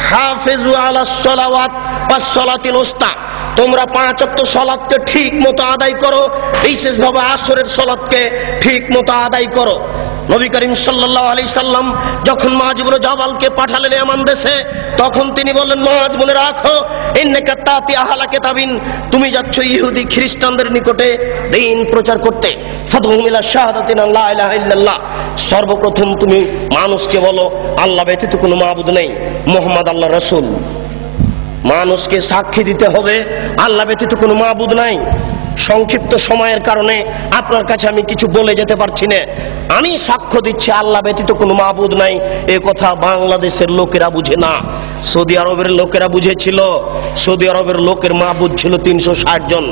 হাফিজু আলাস সালাওয়াত ওয়াস সালাতিল উস্তা, তোমরা 5 ওয়াক্ত সালাতকে ঠিক মতো আদায় করো, বিশেষভাবে আসরের সালাতকে ঠিক মতো আদায় করো। নবী করিম সাল্লাল্লাহু আলাইহি সাল্লাম যখন মুআয ইবনে জাবালকে পাঠালেন ইয়ামান দেশে, তখন তিনি বললেন মুআয মনে রাখো ইন্নাকা তাতি আহলা কিতাবিন, তুমি যাচ্ছ ইহুদি খ্রিস্টানদের নিকটে দ্বীন প্রচার করতে। ফাদহুম ইলা শাহাদাতি লা ইলাহা ইল্লাল্লাহ, সর্বপ্রথম তুমি মানুষকে বলো আল্লাহ ব্যতীত কোনো মাবুদ নেই, মুহাম্মদ আল্লাহর রাসূল। মানুষকে সাক্ষী দিতে হবে আল্লাহ ব্যতীত কোনো মাবুদ নাই। সংক্ষিপ্ত সময়ের কারণে আপনার কাছে আমি কিছু বলে যেতে পারছি না। আমি সাক্ষ্য দিচ্ছি আল্লাহ ব্যতীত কোনো মাবুদ নাই। এ কথা বাংলাদেশের লোকেরা বুঝে না, সৌদি আরবের লোকেরা বুঝেছিল। সৌদি আরবের লোকের মাবুদ ছিল 360 জন।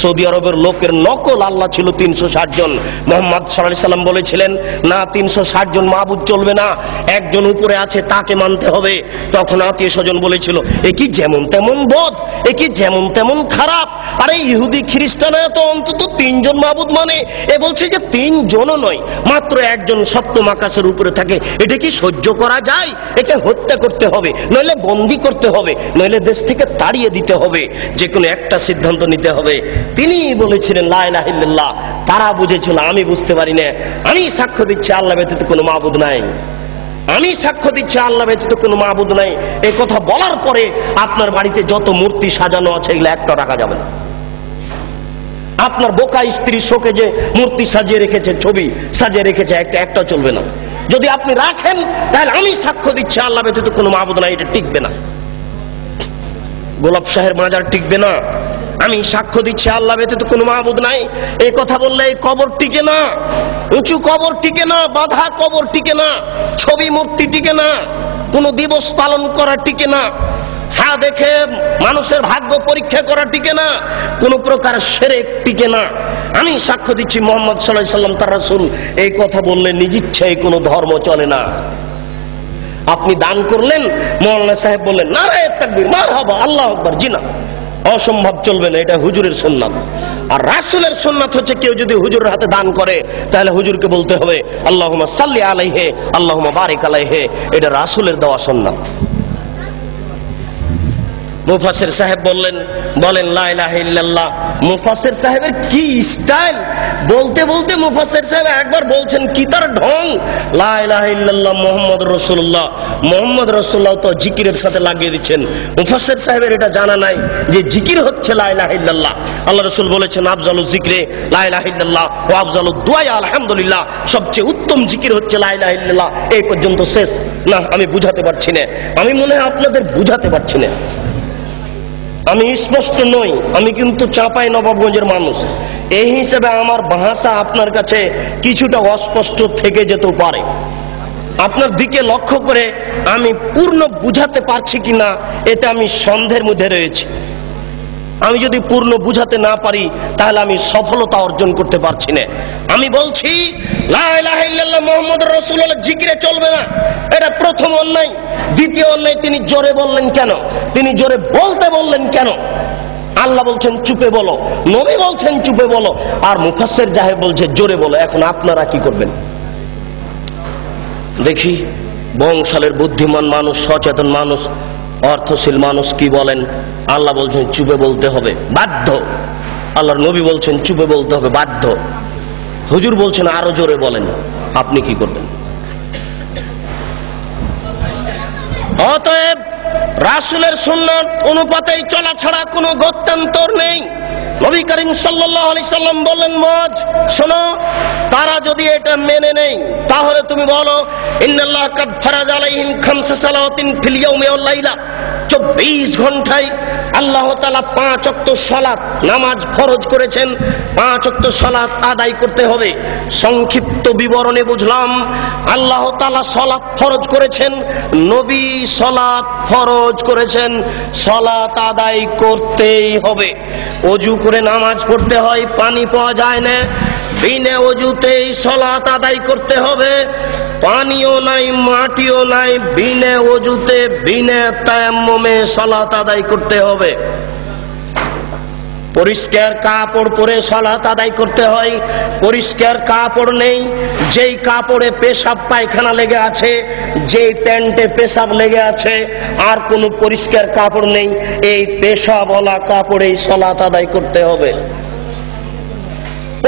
সৌদি আরবের লোকের নকল আল্লাহ ছিল 360 জন। মুহাম্মদ সাল্লাল্লাহু আলাইহি সাল্লাম বলেছিলেন না, 360 জন মাবুদ চলবে না, একজন উপরে আছে তাকে মানতে হবে। তখন আত্মীয় স্বজন বলেছিল এ কি যেমন তেমন বোধ, এ কি যেমন তেমন খারাপ। আরে ইহুদি খ্রিস্টানরা তো অন্তত 3 জন মাবুদ মানে, এ বলছে যে 3 জনও নয়, মাত্র একজন সপ্তম আকাশের উপরে থাকে। এটা কি সহ্য করা যায়? একে হত্যা করতে হবে, নইলে নইলে বন্দি করতে হবে, নইলে দেশ থেকে তাড়িয়ে দিতে হবে, যে কোনো একটা সিদ্ধান্ত নিতে হবে। তিনি বলেছিলেন লা ইলাহা ইল্লাল্লাহ। তারা বুঝেছিল, আমি বুঝতে পারি না। আমি সাক্ষ্য দিচ্ছি আল্লাহ ব্যতীত কোনো মাবুদ নাই, আমি সাক্ষ্য দিচ্ছি আল্লাহ ব্যতীত কোনো মাবুদ নাই। এই কথা বলার পরে আপনার বাড়িতে যত মূর্তি সাজানো আছে এগুলো একটা রাখা যাবে না। আপনার বোকা স্ত্রী শোকে যে মূর্তি সাজিয়ে রেখেছে, ছবি সাজিয়ে রেখেছে, একটা চলবে না। যদি আপনি রাখেন তাহলে আমি সাক্ষ্য দিচ্ছি আল্লাহ ব্যতীত কোনো মাবুদ নাই, এটা টিকবে না। গোলাপ শাহের মাজার টিকবে না। আমি সাক্ষ্য দিচ্ছি আল্লাহ ব্যতীত কোনো মাবুদ নাই, এই কথা বললে এই কবর টিকে না, উঁচু কবর টিকে না, বাঁধা কবর টিকে না, ছবি মূর্তি টিকে না, কোন দিবস পালন করা টিকে না, হ্যাঁ দেখে মানুষের ভাগ্য পরীক্ষা করা টিকে না, কোন প্রকার শিরক টিকে না। আমি সাক্ষ্য দিচ্ছি মুহাম্মদ সাল্লাল্লাহু আলাইহি ওয়াসাল্লাম তার রাসূল। এই কথা বললে নিজ ইচ্ছায় কোনো ধর্ম চলে না। আপনি দান করলেন, মাওলানা সাহেব বললেন নারায়ে তাকবীর, মারহাবা, আল্লাহু আকবার, জি না, অসম্ভব চলবে না, এটা হুজুরের সুন্নাত। আর রাসূলের সুন্নাত হচ্ছে কেউ যদি হুজুরের হাতে দান করে তাহলে হুজুরকে বলতে হবে আল্লাহুম্মা সাল্লি আলাইহি আল্লাহুম্মা বারিক আলাইহি, এটা রাসূলের দেওয়া সুন্নাত। মুফাসসির সাহেব বলেন লা ইলাহা ইল্লাল্লাহ। মুফাসসির সাহেবের কি স্টাইল! বলতে বলতে মুফাসসির সাহেব একবার বলছেন, কি তার ঢং! লা ইলাহা ইল্লাল্লাহ মুহাম্মাদুর রাসূলুল্লাহ, মুহাম্মদ রাসূলুল্লাহ তো জিকিরের সাথে লাগিয়ে দিচ্ছেন। মুফাসসির সাহেবের এটা জানা নাই যে জিকির হচ্ছে লা ইলাহা ইল্লাল্লাহ। আল্লাহ রাসূল বলেছেন আফজালুজ জিকরে লা ইলাহা ইল্লাল্লাহ ওয়া আফজালুদ দুআ আলহামদুলিল্লাহ, সবচেয়ে উত্তম জিকির হচ্ছে লা ইলাহা ইল্লাল্লাহ। এই পর্যন্ত শেষ। না, আমি বুঝাতে পারছি না, আমি মনে হয় আপনাদের বুঝাতে পারছি না। আমি স্পষ্ট নই, আমি কিন্তু চাঁপাই নবাবগঞ্জের মানুষ। এই হিসেবে আমার ভাষা আপনার কাছে কিছুটা অস্পষ্ট থেকে যেতে পারে। আপনার দিকে লক্ষ্য করে আমি পূর্ণ বুঝাতে পারছি কিনা এতে আমি সন্দেহের মধ্যে রয়েছি। আমি যদি পূর্ণ বুঝাতে না পারি তাহলে আমি সফলতা অর্জন করতে পারছি না। আমি বলছি লা ইলাহা ইল্লাল্লাহ মুহাম্মাদুর রাসূলুল্লাহ জিকিরে চলবে না, এটা প্রথম অন্যায়। দ্বিতীয় অন্যায়, তিনি জোরে বললেন কেন? তিনি জোরে বলতে বললেন কেন? আল্লাহ বলছেন চুপে বলো, নবী বলছেন চুপে বলো, আর মুফাসসির সাহেব বলছে জোরে বলো। এখন আপনারা কি করবেন দেখি? বংশালের বুদ্ধিমান মানুষ, সচেতন মানুষ, অর্থশীল মানুষ কি বলেন? আল্লাহ বলছেন চুপে বলতে হবে, বাধ্য। আল্লাহর নবী বলছেন চুপে বলতে হবে, বাধ্য। হুজুর বলছেন আরো জোরে বলেন। আপনি কি করবেন? অতএব রাসূলের সুন্নাত অনুপাতেই চলা ছাড়া কোনো গত্যন্তর নেই। নবী করিম সাল্লাল্লাহু আলাইহি সাল্লাম বললেন, মুআজ শোনো, তারা যদি এটা মেনে নেই তাহলে তুমি বলো ইন্নাল্লাহ কাদ ফারাজা আলাইহিম খামসা সালাওয়াতিন ফিল ইয়াউমি ওয়াল লাইলা, 24 ঘন্টায় আল্লাহ তাআলা 5 ওয়াক্ত সালাত নামাজ ফরজ করেছেন। 5 ওয়াক্ত সালাত আদায় করতে হবে। সংক্ষিপ্ত বিবরণে বুঝলাম আল্লাহ তাআলা সালাত ফরজ করেছেন, নবী সালাত ফরজ করেছেন, সালাত আদায় করতেই হবে। ওযু করে নামাজ পড়তে হয়, পানি পাওয়া যায় না, বিনা ওযুতেই সালাত আদায় করতে হবে। পানিও নাই, মাটিও নাই, বিনা ওযুতে বিনা তায়াম্মুমে সালাত আদায় করতে হবে। পরিষ্কার কাপড় পরে সালাত আদায় করতে হয়। পরিষ্কার কাপড় নেই, যেই কাপড়ে পেশাব পায়খানা লেগে আছে, যেই প্যান্টে পেশাব লেগে আছে, আর কোনো পরিষ্কার কাপড় নেই, এই পেশাবওয়ালা কাপড়েই সালাত আদায় করতে হবে।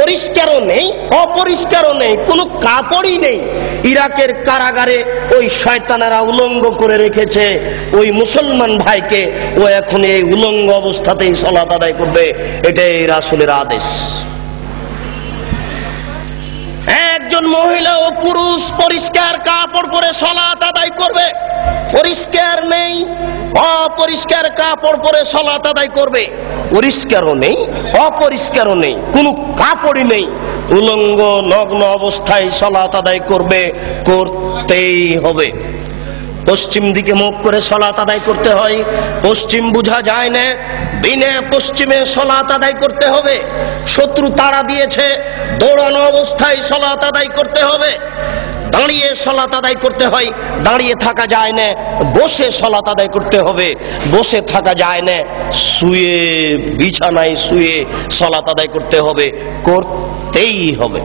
পরিষ্কারও নেই, অপরিষ্কারও নেই, কোনো কাপড়ই নেই। ইরাকের কারাগারে ওই শয়তানেরা উলঙ্গ করে রেখেছে ওই মুসলমান ভাইকে, ও এখন এই উলঙ্গ অবস্থাতেই সালাত আদায় করবে। এটাই রাসূলের আদেশ। একজন মহিলা ও পুরুষ পরিষ্কার কাপড় পরে সালাত আদায় করবে। পরিষ্কার নেই, অপরিষ্কার কাপড় পরে সালাত আদায় করবে। পরিষ্কারও নেই, অপরিষ্কারও নেই, কোনো কাপড়ই নেই, উলঙ্গ নগ্ন অবস্থায় সালাত আদায় করবে, করতেই হবে। পশ্চিম দিকে মুখ করে সালাত আদায় করতে হয়। পশ্চিম বুঝা যায় না, বিনা পশ্চিমে সালাত আদায় করতে হবে। শত্রু তাড়া দিয়েছে, দৌড়ানো অবস্থায় সালাত আদায় করতে হবে। দাঁড়িয়ে সালাত আদায় করতে হয়, দাঁড়িয়ে থাকা যায় না, বসে সালাত আদায় করতে হবে। বসে থাকা যায় না, শুয়ে, বিছানায় শুয়ে সালাত আদায় করতে হবে, করতেই হবে।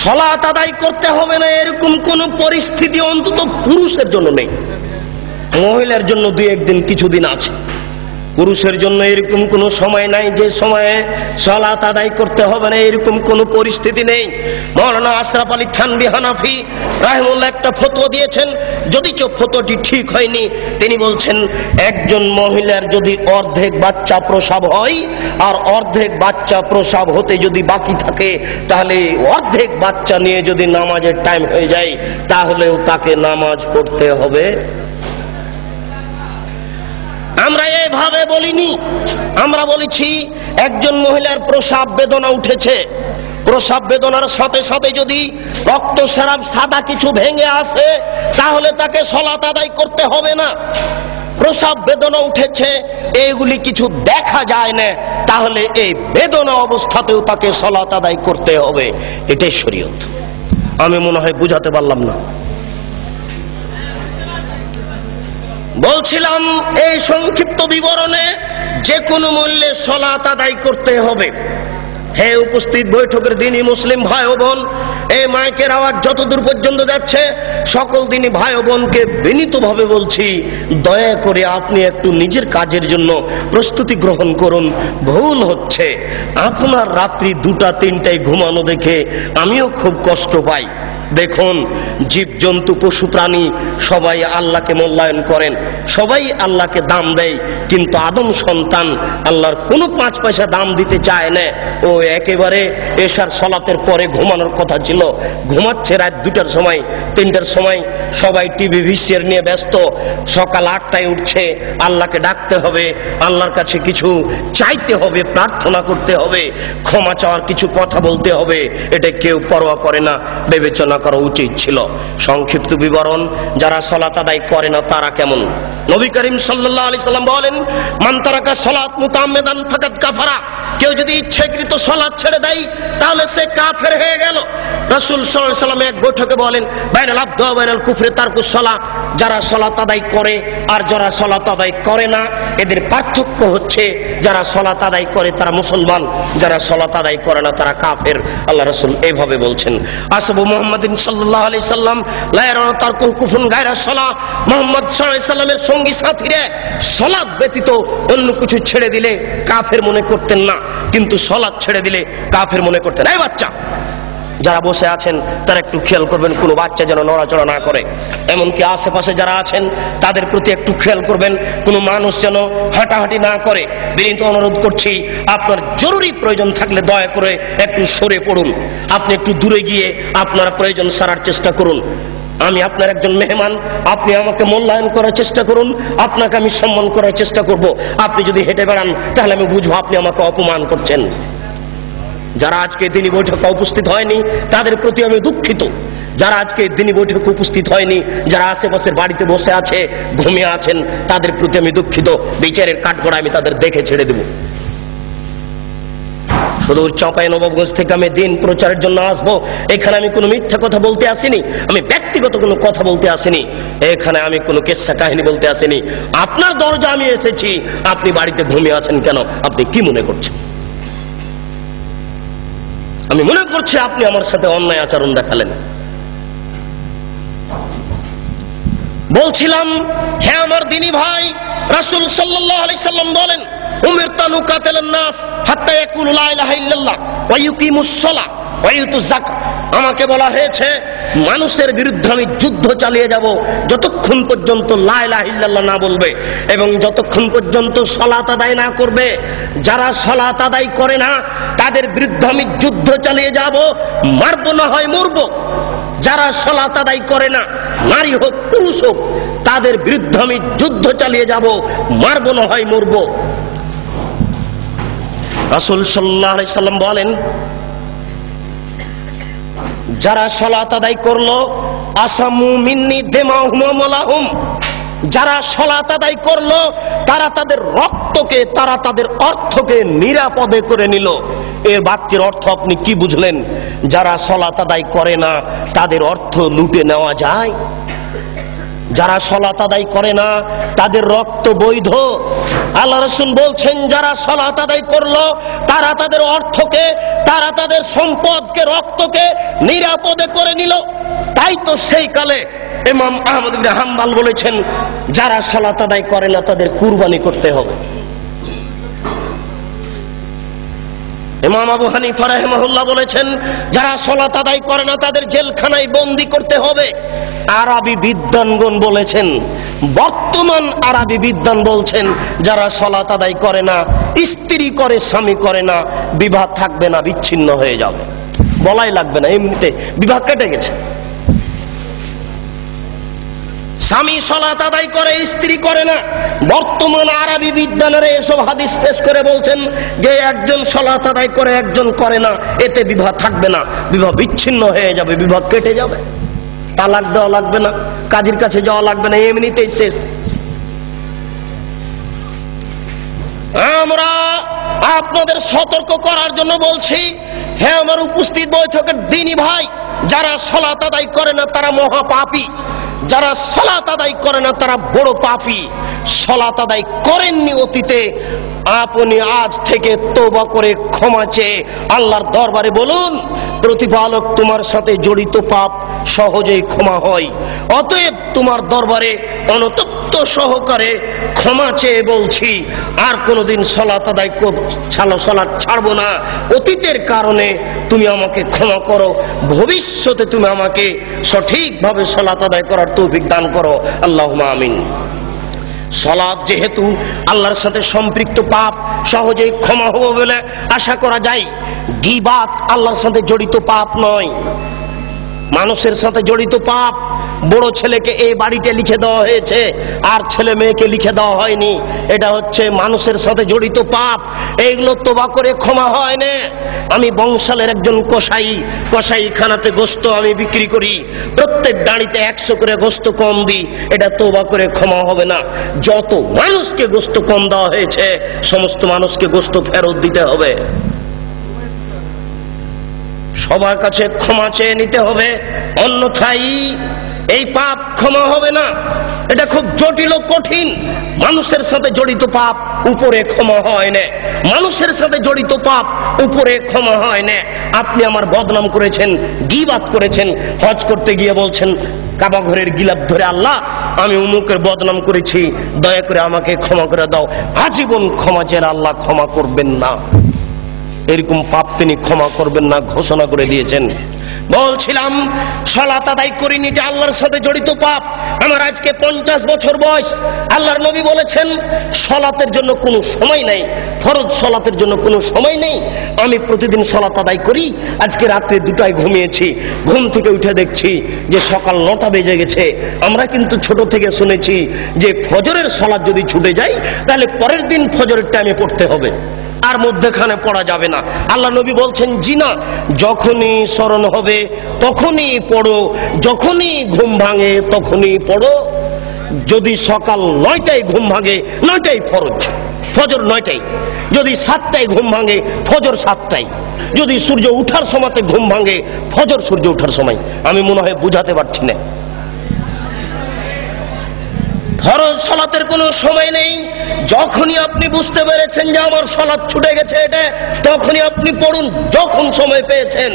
সালাত আদায় করতে হবে না এরকম কোন পরিস্থিতি অন্তত পুরুষের জন্য নেই। মহিলার জন্য দুই একদিন কিছুদিন আছে, পুরুষের জন্য এরকম কোনো সময় নাই যে সময়ে সালাত আদায় করতে হবে না, এরকম কোনো পরিস্থিতি নেই। মাওলানা আশরাফ আলী থানভী হানাফি রাহিমাহুল্লাহ একটা ফতোয়া দিয়েছেন, যদিচ ফতোয়াটি ঠিক হয়নি। তিনি বলছেন একজন মহিলার যদি অর্ধেক বাচ্চা প্রসব হয় আর অর্ধেক বাচ্চা প্রসব হতে যদি বাকি থাকে, তাহলে অর্ধেক বাচ্চা নিয়ে যদি নামাজের টাইম হয়ে যায় তাহলেও তাকে নামাজ পড়তে হবে। আমরা এভাবে বলিনি, আমরা বলেছি একজন মহিলার প্রসাব বেদনা উঠেছে, প্রসাব বেদনার সাথে সাথে যদি রক্তস্রাব সাদা কিছু ভেঙে আসে তাহলে তাকে সালাত আদায় করতে হবে না। প্রসাব বেদনা উঠেছে এইগুলি কিছু দেখা যায় না, তাহলে এই বেদনা অবস্থাতেও তাকে সালাত আদায় করতে হবে। এটাই শরীয়ত। আমি মনে হয় বুঝাতে পারলাম না। বলছিলাম এই সংক্ষিপ্ত বিবরণে যে কোনো মূল্যে সালাত আদায় করতে হবে। হে উপস্থিত বৈঠকের দিনই মুসলিম ভাই ও বোন, এই মাইকের আওয়াজ যতদূর পর্যন্ত যাচ্ছে সকল দিনই ভাই ও বোনকে বিনীতভাবে বলছি, দয়া করে আপনি একটু নিজের কাজের জন্য প্রস্তুতি গ্রহণ করুন। ভুল হচ্ছে, আপনার রাত্রি 2টা-3টায় ঘুমানো দেখে আমিও খুব কষ্ট পাই। দেখুন, জীবজন্তু পশু প্রাণী সবাই আল্লাহকে মূল্যায়ন করেন, সবাই আল্লাহকে দাম দেয়, কিন্তু আদম সন্তান আল্লাহর কোনো 5 পয়সা দাম দিতে চায় না। ও একেবারে এশার সালাতের পরে ঘুমানোর কথা ছিল, ঘুমাচ্ছে রাত 2টার সময় 3টার সময়, সবাই টিভি ভিসিআর নিয়ে ব্যস্ত। সকাল 8টায় উঠছে, আল্লাহকে ডাকতে হবে, আল্লাহর কাছে কিছু চাইতে হবে, প্রার্থনা করতে হবে, ক্ষমা চাওয়ার কিছু কথা বলতে হবে, এটা কেউ পরোয়া করে না। বিবেচনা করা উচিত ছিল। সংক্ষিপ্ত বিবরণ, যারা সালাত আদায় করে না তারা কেমন? নবী করিম সাল্লাল্লাহু আলাইহি সাল্লাম বলেন, মান তারাকা সালাত মুতাআম্মিদান ফাকাদ কাফারা। কেউ যদি ইচ্ছাকৃত সালাত ছেড়ে দেয় তাহলে সে কাফের হয়ে গেল। রাসূল সাল্লাল্লাহু আলাইহি সাল্লাম এক বৈঠকে বলেন, বাইনাল আবদি ওয়া বাইনাল কুফরি তারকুস সালাহ। যারা সালাত আদায় করে আর যারা সালাত আদায় করে না এদের পার্থক্য হচ্ছে, যারা সালাত আদায় করে তারা মুসলমান, যারা সালাত আদায় করে না তারা কাফের। আল্লাহ রাসূল এইভাবে বলছেন। আসবু মুহাম্মাদিন সাল্লাল্লাহু আলাইহি সাল্লাম লা ইয়ারাউনা তারকুল কুফরুন গায়রা সালাহ। মুহাম্মদ সাল্লাল্লাহু আলাইহি সাল্লামের সঙ্গী সাথীরা সালাত ব্যতীত অন্য কিছু ছেড়ে দিলে কাফের মনে করতেন না, কিন্তু সালাত ছেড়ে দিলে কাফের মনে করতেন। এই বাচ্চা যারা বসে আছেন তারা একটু খেয়াল করবেন, কোনো বাচ্চা যেন নড়াচড়া না করে। এমনকি আশেপাশে যারা আছেন তাদের প্রতি একটু খেয়াল করবেন, কোনো মানুষ যেন হাঁটাহাঁটি না করে। বিনীত অনুরোধ করছি, আপনার জরুরি প্রয়োজন থাকলে দয়া করে একটু সরে পড়ুন, আপনি একটু দূরে গিয়ে আপনার প্রয়োজন সারার চেষ্টা করুন। আমি আপনার একজন মেহমান, আপনি আমাকে মূল্যায়ন করার চেষ্টা করুন, আপনাকে আমি সম্মান করার চেষ্টা করব। আপনি যদি হেঁটে বেড়ান তাহলে আমি বুঝবো আপনি আমাকে অপমান করছেন। যারা আজকে দিনী বৈঠকে উপস্থিত হয়নি তাদের প্রতি আমি দুঃখিত। যারা আজকে দিনী বৈঠকে উপস্থিত হয়নি, যারা আশেপাশের বাড়িতে বসে আছে, ঘুমিয়ে আছেন, তাদের প্রতি আমি দুঃখিত। বিচারের কাঠগড়ায় আমি তাদের দেখে ছেড়ে দেব। সুদূর চাঁপাইনবাবগঞ্জ থেকে আমি দিন প্রচারের জন্য আসবো। এখানে আমি কোনো মিথ্যা কথা বলতে আসিনি, আমি ব্যক্তিগত কোনো কথা বলতে আসিনি, এখানে আমি কোনো কেসা কাহিনী বলতে আসিনি। আপনার দরজা আমি এসেছি, আপনি বাড়িতে ঘুমিয়ে আছেন কেন? আপনি কি মনে করছেন? আমি মনে করছি আপনি আমার সাথে অন্যায় আচরণ দেখালেন। বলছিলাম, হে আমার দিনী ভাই, রাসূল সাল্লাল্লাহু আলাইহি সাল্লাম বলেন, উমিরতু আন উকাতিলান নাস হাত্তা ইয়াকুলু লা ইলাহা ইল্লাল্লাহ ওয়া ইউকিমুস সালাহ ওয়া ইউতুজ যাকাত। আমাকে বলা হয়েছে মানুষের বিরুদ্ধে আমি যুদ্ধ চালিয়ে যাব যতক্ষণ পর্যন্ত লা ইলাহা ইল্লাল্লাহ না বলবে এবং যতক্ষণ পর্যন্ত সালাত আদায় না করবে। যারা সালাত আদায় করে না তাদের বিরুদ্ধে আমি যুদ্ধ চালিয়ে যাব, মারবো না হয় মরবো। যারা সালাত আদায় করে না, নারী হোক পুরুষ হোক, তাদের বিরুদ্ধে আমি যুদ্ধ চালিয়ে যাব, মারবো না হয় মরবো। রাসূল সাল্লাল্লাহু আলাইহি সাল্লাম বলেন, যারা সালাত আদায় করলো আসামু মিন্নি দিমাহুম ওয়া মালাহুম। যারা সালাত আদায় করলো তারা তাদের রক্তকে, তারা তাদের অর্থকে নিরাপদে করে নিল। এর বাক্যের অর্থ আপনি কি বুঝলেন? যারা সালাত আদায় করে না তাদের অর্থ লুটে নেওয়া যায়। যারা সালাত আদায় করে না তাদের রক্ত বৈধ। আল্লাহ রাসূল বলছেন যারা সালাত আদায় করলো তারা তাদের অর্থকে, তারা তাদের সম্পদকে, রক্তকে নিরাপদে করে নিল। তাই তো সেই কালে ইমাম আহমদ ইবনে হাম্বল বলেছেন যারা সালাত আদায় করে না তাদের কুরবানি করতে হবে। ইমাম আবু হানিফা রাহিমাহুল্লাহ বলেছেন যারা সালাত আদায় করে না তাদের জেলখানায় বন্দী করতে হবে। আরবি বিদ্বানগণ বলেছেন, বর্তমান আরবি বিদ্বান বলছেন যারা সালাত আদায় করে না, স্ত্রী করে স্বামী করে না, বিবাহ থাকবে না, বিচ্ছিন্ন হয়ে যাবে, বলাই লাগবে না, এমনিতে বিবাহ কেটে গেছে। স্বামী সালাত আদায় করে স্ত্রী করে না, বর্তমান আরবি বিদ্বানেরা এসব হাদিস পেশ করে বলছেন যে একজন সালাত আদায় করে একজন করে না, এতে বিবাহ থাকবে না, বিবাহ বিচ্ছিন্ন হয়ে যাবে, বিবাহ কেটে যাবে, তালাক দেওয়া লাগবে না, কাজীর কাছে যাওয়া লাগবে না, এমনিতেই শেষ। আমরা আপনাদের সতর্ক করার জন্য বলছি, হে আমার উপস্থিত বৈঠকের দিনী ভাই, যারা সালাত আদায় করে না তারা মহাপাপী, যারা সালাত আদায় করে না তারা বড় পাপী। সালাত আদায় করেননি অতীতে, আপনি আজ থেকে তওবা করে ক্ষমা চেয়ে আল্লাহর দরবারে বলুন, প্রতিপালক তোমার সাথে জড়িত পাপ সহজেই ক্ষমা হয়, অতএব তোমার দরবারে অনুতপ্ত সহকারে ক্ষমা চেয়ে বলছি আর কোনোদিন সালাত আদায় সালাত ছাড়বো না। অতীতের কারণে তুমি আমাকে ক্ষমা করো, ভবিষ্যতে তুমি আমাকে সঠিকভাবে সালাত আদায় করার তৌফিক দান করো, আল্লাহুম্মা আমিন। সালাত যেহেতু আল্লাহর সাথে সম্পৃক্ত পাপ, সহজেই ক্ষমা হবে বলে আশা করা যায়। গীবাত আল্লাহর সাথে জড়িত পাপ নয়, মানুষের সাথে জড়িত পাপ। বড় ছেলেকে এই বাড়িতে লিখে দেওয়া হয়েছে আর ছেলে মেয়েকে লিখে দেওয়া হয়নি, এটা হচ্ছে মানুষের সাথে জড়িত পাপ। এইগুলো তওবা করে ক্ষমা হয় না। আমি বংশালের একজন কসাইখানাতে গোশত আমি বিক্রি করি, প্রত্যেক দাঁড়িতে 100 করে গোশত কম দিই, এটা তওবা করে ক্ষমা হবে না। যত মানুষকে গোশত কম দেওয়া হয়েছে সমস্ত মানুষকে গোশত ফেরত দিতে হবে, সবার কাছে ক্ষমা চেয়ে নিতে হবে, অন্যথায় এই পাপ ক্ষমা হবে না। এটা খুব জটিল ও কঠিন। মানুষের সাথে জড়িত পাপ উপরে ক্ষমা হয় না, মানুষের সাথে জড়িত পাপ উপরে ক্ষমা হয় না। আপনি আমার বদনাম করেছেন, গীবাত করেছেন, হজ করতে গিয়ে বলছেন কাবা ঘরের গিলাফ ধরে, আল্লাহ আমি উমুকের বদনাম করেছি, দয়া করে আমাকে ক্ষমা করে দাও। আজীবন ক্ষমা চেয়ে আল্লাহ ক্ষমা করবেন না, এরকম পাপ তিনি ক্ষমা করবেন না ঘোষণা করে দিয়েছেন। বলছিলাম সালাত আদায় করিনি, যে আল্লাহর সাথে জড়িত পাপ। আমার আজকে 50 বছর বয়স। আল্লাহর নবী বলেছেন সালাতের জন্য কোনো সময় নাই, ফরজ সালাতের জন্য কোনো সময় নেই। আমি প্রতিদিন সালাত আদায় করি। আজকে রাত্রে 2টায় ঘুমিয়েছি, ঘুম থেকে উঠে দেখছি যে সকাল 9টা বেজে গেছে। আমরা কিন্তু ছোট থেকে শুনেছি যে ফজরের সালাত যদি ছুটে যায় তাহলে পরের দিন ফজরের টাইমে পড়তে হবে, আর মধ্যখানে পড়া যাবে না। আল্লাহ নবী বলছেন জি না, যখনই স্মরণ হবে তখনই পড়ো, যখনই ঘুম ভাঙে তখনই পড়ো। যদি সকাল 9টায় ঘুম ভাঙে 9টায় ফরজ, ফজর 9টায়। যদি 7টায় ঘুম ভাঙে ফজর 7টায়। যদি সূর্য উঠার সময়তে ঘুম ভাঙে ফজর সূর্য উঠার সময়। আমি মনে হয় বুঝাতে পারছি না। ফরজ সালাতের কোনো সময় নেই। যখনই আপনি বুঝতে পেরেছেন যে আমার সালাত ছুটে গেছে, এটা তখনই আপনি পড়ুন, যখন সময় পেয়েছেন।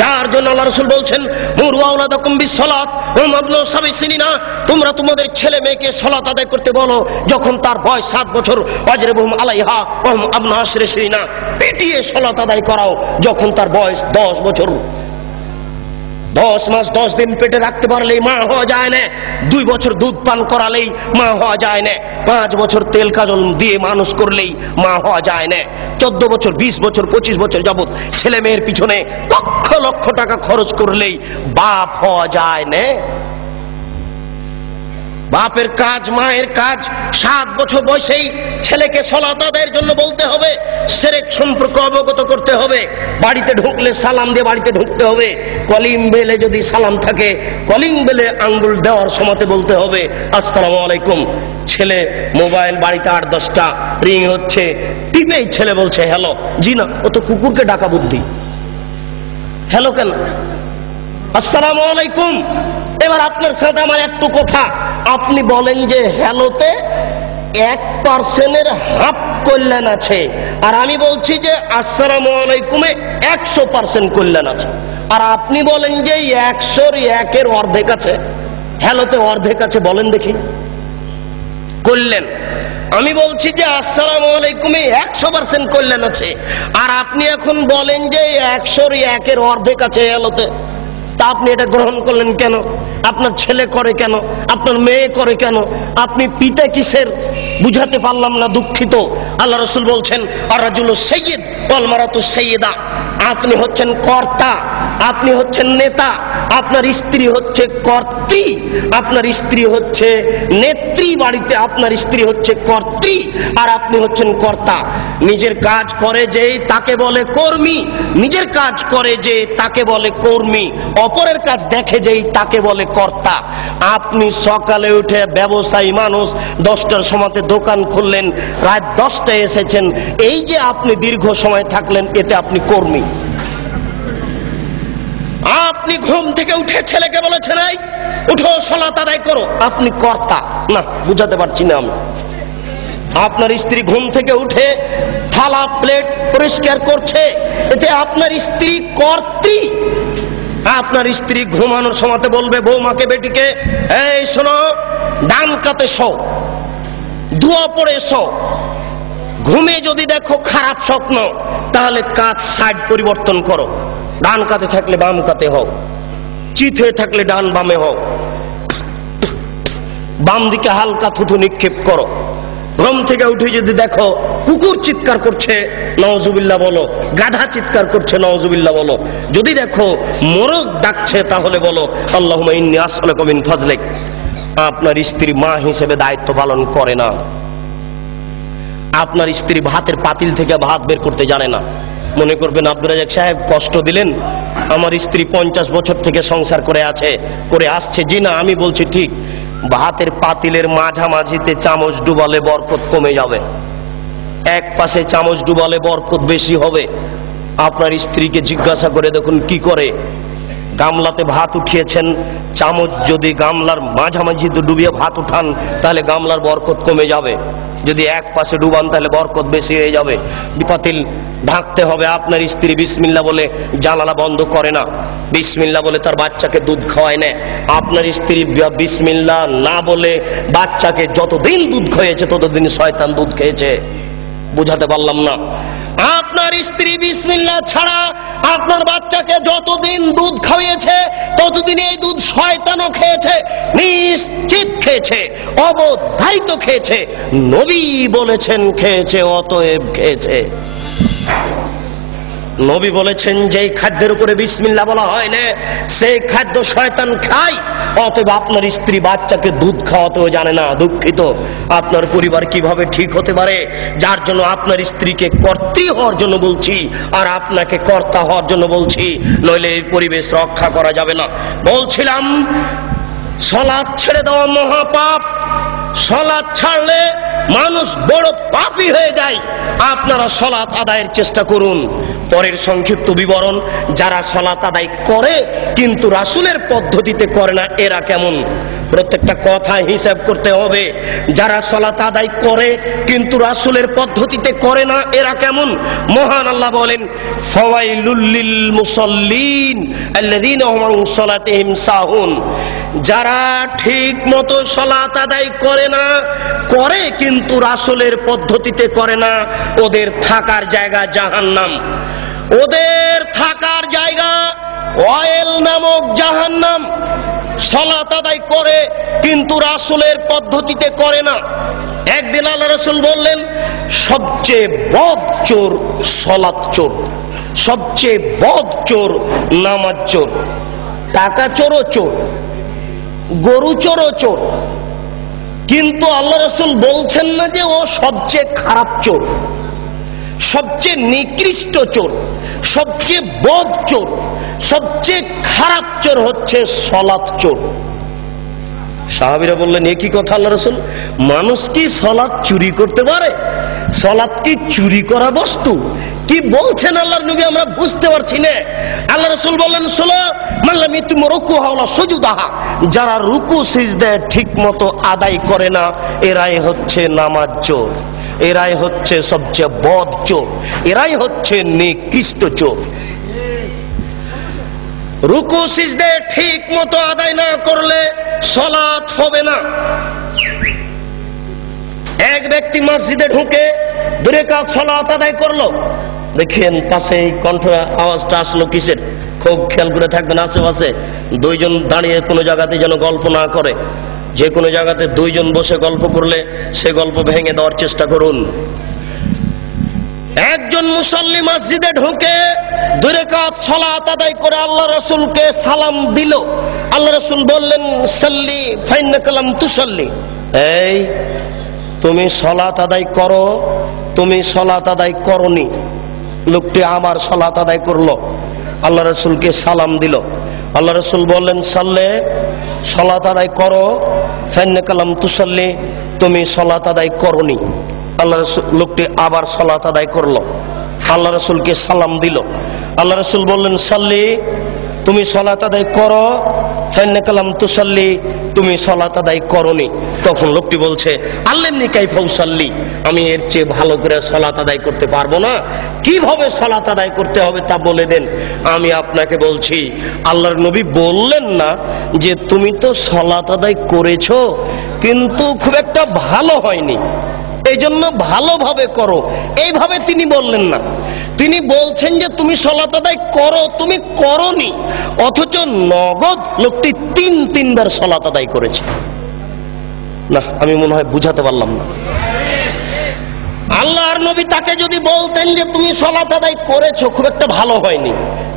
যার জন্য আল্লাহ রাসূল বলছেন মুরু আওলাদাকুম বিসসালাত হুম আবনাউ সাবঈ সিনিনা, তোমরা তোমাদের ছেলে মেয়েকে সালাত আদায় করতে বলো যখন তার বয়স 7 বছর। ওয়াজরিবহুম আলাইহা হুম আবনাউ 10 সিনিনা, পিটিয়ে সালাত আদায় করাও যখন তার বয়স 10 বছর। 10 মাস 10 দিন পেটে রাখতে পারলেই মা হওয়া যায় না, 2 বছর দুধ পান করালেই মা হওয়া যায় না, 5 বছর তেল কাজল দিয়ে মানুষ করলেই মা হওয়া যায় না, 14 বছর 20 বছর 25 বছর যাবত ছেলে মেয়ের পিছনে লক্ষ লক্ষ টাকা খরচ করলেই বাপ হওয়া যায় না। বাপের কাজ, মায়ের কাজ। 7 বছর বয়সেই ছেলেকে সালাত আদায়ের জন্য বলতে হবে, শিরক সম্পর্কে অবগত করতে হবে। বাড়িতে ঢুকলে সালাম দিয়ে বাড়িতে ঢুকতে হবে। কলিং বেলে যদি সালাম থাকে, কলিং বেলে আঙ্গুল দেওয়ার সময়তে বলতে হবে আসসালামু আলাইকুম। ছেলে মোবাইল বাড়িতে 8-10টা রিং হচ্ছে, টিপেই ছেলে বলছে হ্যালো। জি না, ও তো কুকুরকে ডাকা বুদ্ধি। হ্যালো কেন? আসসালামু আলাইকুম। এবার আপনার সাথে আমার একটু কথা, আপনি বলেন যে হ্যালোতে 1% হাফ কল্যাণ আছে, আর আমি বলছি যে আসসালামু আলাইকুমে 100% কল্যাণ আছে। আর আপনি বলেন যে 100-1 অর্ধেক আছে, হ্যালোতে অর্ধেক আছে। বলেন দেখি কল্যাণ। আমি বলছি যে আসসালামু আলাইকুমে 100% কল্যাণ আছে, আর আপনি এখন বলেন যে 100-1 অর্ধেক আছে হ্যালোতে। তা আপনি এটা গ্রহণ করলেন কেন? আপনার ছেলে করে কেন? আপনার মেয়ে করে কেন? আপনি পিতা কিসের? বুঝাতে পারলাম না, দুঃখিত। আল্লাহ রাসূল বলছেন আর রাজুলু সাইয়্যিদ ওয়াল মারাতু সাইয়্যিদা। আপনি হচ্ছেন কর্তা, আপনি হচ্ছেন নেতা, আপনার স্ত্রী হচ্ছে কর্ত্রী, আপনার স্ত্রী হচ্ছে নেত্রী বাড়িতে, আপনার স্ত্রী হচ্ছে কর্ত্রী, আর আপনি হচ্ছেন কর্তা। নিজের কাজ করে যে তাকে বলে কর্মী, নিজের কাজ করে যে তাকে বলে কর্মী, অপরের কাজ দেখে যেই তাকে বলে কর্তা। আপনি সকালে উঠে ব্যবসায়ী মানুষ, 10টার সময়তে দোকান খুললেন, রাত 10টায় এসেছেন, এই যে আপনি দীর্ঘ সময় থাকলেন, এতে আপনি কর্মী। আপনি ঘুম থেকে উঠে ছেলেকে বলেছেন এই উঠো সালাত আদায় করো, আপনি কর্তা। না, বুঝাতে পারছি না আমি। আপনার স্ত্রী ঘুম থেকে উঠে থালা প্লেট পরিষ্কার করছে, এতে আপনার স্ত্রী কর্ত্রী। আপনার স্ত্রী ঘুমানোর সময়তে বলবে বৌমাকে, বেটিকে, এই শোনো, ডান কাতে শো, দোয়া পড়ে শো। ঘুমে যদি দেখো খারাপ স্বপ্ন, তাহলে কাত সাইড পরিবর্তন করো, ডান কাতে থাকলে বাম কাতে হও, চিত হয়ে থাকলে ডান বামে হও, বাম দিকে হালকা থুথু নিক্ষেপ করো। ঘুম থেকে উঠে যদি দেখো কুকুর চিৎকার করছে, নাউজুবিল্লাহ বলো, গাধা চিৎকার করছে, নাউজুবিল্লাহ বলো। যদি দেখো মোরগ ডাকছে, তাহলে বলো আল্লাহুম্মা ইন্নী আসআলুকা মিন ফাজলিক। আপনার স্ত্রী মা হিসেবে দায়িত্ব পালন করে না। আপনার স্ত্রী ভাতের পাতিল থেকে ভাত বের করতে জানে না। মনে করবেন আব্দুর রাজ্জাক সাহেব কষ্ট দিলেন, আমার স্ত্রী 50 বছর থেকে সংসার করে আসছে। জি না, আমি বলছি ঠিক। ভাতের পাতিলের মাঝামাঝিতে চামচ ডুবালে বরকত কমে যাবে, এক পাশে চামচ ডুবালে বরকত বেশি হবে। আপনার স্ত্রীকে জিজ্ঞাসা করে দেখুন কি করে। গামলাতে ভাত উঠিয়েছেন, চামচ যদি গামলার মাঝামাঝিতে ডুবিয়ে ভাত উঠান, তাহলে গামলার বরকত কমে যাবে। যদি এক পাশে ডুবান, তাহলে বরকত বেশি হয়ে যাবে। পাতিল ঢাকতে হবে। আপনার স্ত্রী বিসমিল্লাহ বলে জানালা বন্ধ করে না, বিসমিল্লাহ বলে তার বাচ্চাকে দুধ খাওয়ায় না। আপনার স্ত্রী বিসমিল্লাহ না বলে বাচ্চাকে যতদিন দুধ খাইয়েছে ততদিন শয়তান দুধ খেয়েছে। বুঝাতে পারলাম না? আপনার স্ত্রী বিসমিল্লাহ ছাড়া আপনার বাচ্চাকে যতদিন দুধ খাইয়েছে ততদিন এই দুধ শয়তানও খেয়েছে, নিশ্চিত খেয়েছে, অবধারিত খেয়েছে। নবী বলেছেন খেয়েছে, অতএব খেয়েছে। নবী বলেছেন যে খাদ্যের উপরে বিসমিল্লাহ বলা হয় না, সেই খাদ্য শয়তান খায়। অতএব আপনার স্ত্রী বাচ্চাকে দুধ খাওয়াতেও জানে না। দুঃখিত। আপনার পরিবার কিভাবে ঠিক হতে পারে? যার জন্য আপনার স্ত্রীকে কর্ত্রী হওয়ার জন্য বলছি, আর আপনাকে কর্তা হওয়ার জন্য বলছি, নইলে এই পরিবেশ রক্ষা করা যাবে না। বলছিলাম সালাত ছেড়ে দেওয়া মহাপাপ। সালাত ছাড়লে মানুষ বড় পাপী হয়ে যায়। আপনারা সালাত আদায়ের চেষ্টা করুন। পরের সংক্ষিপ্ত বিবরণ, যারা সালাত আদায় করে কিন্তু রাসূলের পদ্ধতিতে করে না, এরা কেমন? প্রত্যেকটা কথা হিসাব করতে হবে। যারা সালাত আদায় করে কিন্তু রাসূলের পদ্ধতিতে করে না, এরা কেমন? মহান আল্লাহ বলেন ফাওয়াইলুল লিল মুসাল্লিন আল্লাযীনা হুম আন সালাতিহিম সাহুন। যারা ঠিক মতো সালাত আদায় করে না, করে কিন্তু রাসূলের পদ্ধতিতে করে না, ওদের থাকার জায়গা জাহান্নাম। ওদের থাকার জায়গা ওয়াইল নামক জাহান্নাম। সালাত আদায় করে কিন্তু রাসূলের পদ্ধতিতে করে না। একদিন আল্লাহ রাসূল বললেন সবচেয়ে বদ চোর সালাত চোর, সবচেয়ে বদ চোর নামাজ চোর। টাকা চোরও চোর, গরু চোরও চোর, কিন্তু আল্লাহ রাসূল বলছেন না যে ও সবচেয়ে খারাপ চোর, সবচেয়ে নিকৃষ্ট চোর, সবচেয়ে বদ চোর, সবচেয়ে খারাপ চোর হচ্ছে সালাত চোর। সাহাবীরা বললেন এ কি কথা আল্লাহ রাসূল? মানুষ কি সালাত চুরি করতে পারে? সালাত কি চুরি করা বস্তু? কি বলছেন আল্লাহর নবী? আমরা বুঝতে পারছি না। আল্লাহ রাসূল বললেন শোনো, মাল্লাম ইতুম রুকুহা ওয়ালা সুজুদাহা, যারা রুকু সিজদা ঠিক মতো আদায় করে না এরাই হচ্ছে নামাজ চোর, এরাই হচ্ছে সবচেয়ে বদ চোর, এরাই হচ্ছে নিকৃষ্ট চোর। রুকু সিজদা ঠিক মতো আদায় না করলে সালাত হবে না। এক ব্যক্তি মসজিদে ঢুকে 2 রাকাত সালাত আদায় করলো, দেখেন পাশে এই কণ্ঠ আওয়াজটা আসলো কিসের, খুব খেয়াল করে থাকবেন। আশেপাশে 2 জন দাঁড়িয়ে কোনো জায়গাতে যেন গল্প না করে, যে কোনো জায়গাতে 2 জন বসে গল্প করলে সে গল্প ভেঙে দেওয়ার চেষ্টা করুন। একজন মুসল্লি মসজিদে ঢুকে 2 রাকাত সালাত আদায় করে আল্লাহ রাসূলকে সালাম দিল। আল্লাহ রাসূল বললেন, সাল্লি ফাইন্নাকা লাম তুসাল্লি, এই তুমি সালাত আদায় করো, তুমি সালাত আদায় করনি। লোকটি আবার সালাত আদায় করলো, আল্লাহ রাসূলকে সালাম দিল। আল্লাহ রাসূল বললেন, সাল্লে, সালাত আদায় করো, ফাইন্নাকা লাম তুসাল্লি, তুমি সালাত আদায় করনি। আল্লাহ রাসূল, লোকটি আবার সালাত আদায় করলো, আল্লাহ রাসূলকে সালাম দিল। আল্লাহ রাসূল বললেন, সাল্লি, তুমি সালাত আদায় করো, ফাইন্নাকা লাম তুসাল্লি, তুমি সালাত আদায় করনি। তখন লোকটি বলছে, আল্লামনি কাইফা উসাল্লি, আমি এর চেয়ে ভালো করে সালাত আদায় করতে পারবো না, কিভাবে সালাত আদায় করতে হবে তা বলে দেন। আমি আপনাকে বলছি, আল্লাহর নবী বললেন না যে তুমি তো সালাত আদায় করেছো কিন্তু খুব একটা ভালো হয়নি, এই জন্য ভালোভাবে করো, এইভাবে তিনি বললেন না। তিনি বলছেন যে তুমি সালাত আদায় করো, তুমি করনি, অথচ নগদ লোকটি 3 বার সালাত আদায় করেছে। না, আমি মনে হয় বুঝাতে পারলাম না। আল্লাহর নবী তাকে যদি বলতেন যে তুমি সালাত আদায় করেছো, খুব একটা ভালো হয়নি,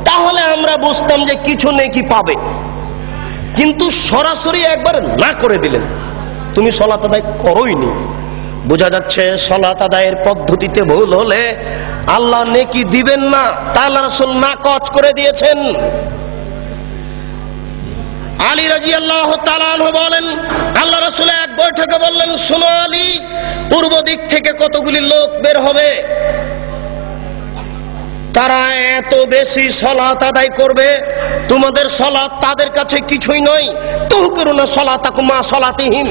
তাহলে আমরা বুঝতাম যে কিছু নেকি পাবে। কিন্তু সরাসরি একবার না করে দিলেন, তুমি সালাত আদায় করোইনি। বোঝা যাচ্ছে সালাত আদায়ের পদ্ধতিতে ভুল হলে আল্লাহ নেকি দিবেন না, তা আল্লাহ রাসূল নাকচ করে দিয়েছেন। আলী রাদিয়াল্লাহু তাআলা আনহু বলেন, আল্লাহ রাসূল এক বৈঠকে বললেন, শোনো আলী, পূর্ব দিক থেকে কতগুলি লোক বের হবে, তারা এত বেশি সালাত আদায় করবে, তোমাদের সালাত তাদের কাছে কিছুই নয়। তুহকিরুনা সালাতাকুম মা সালাতিহিম,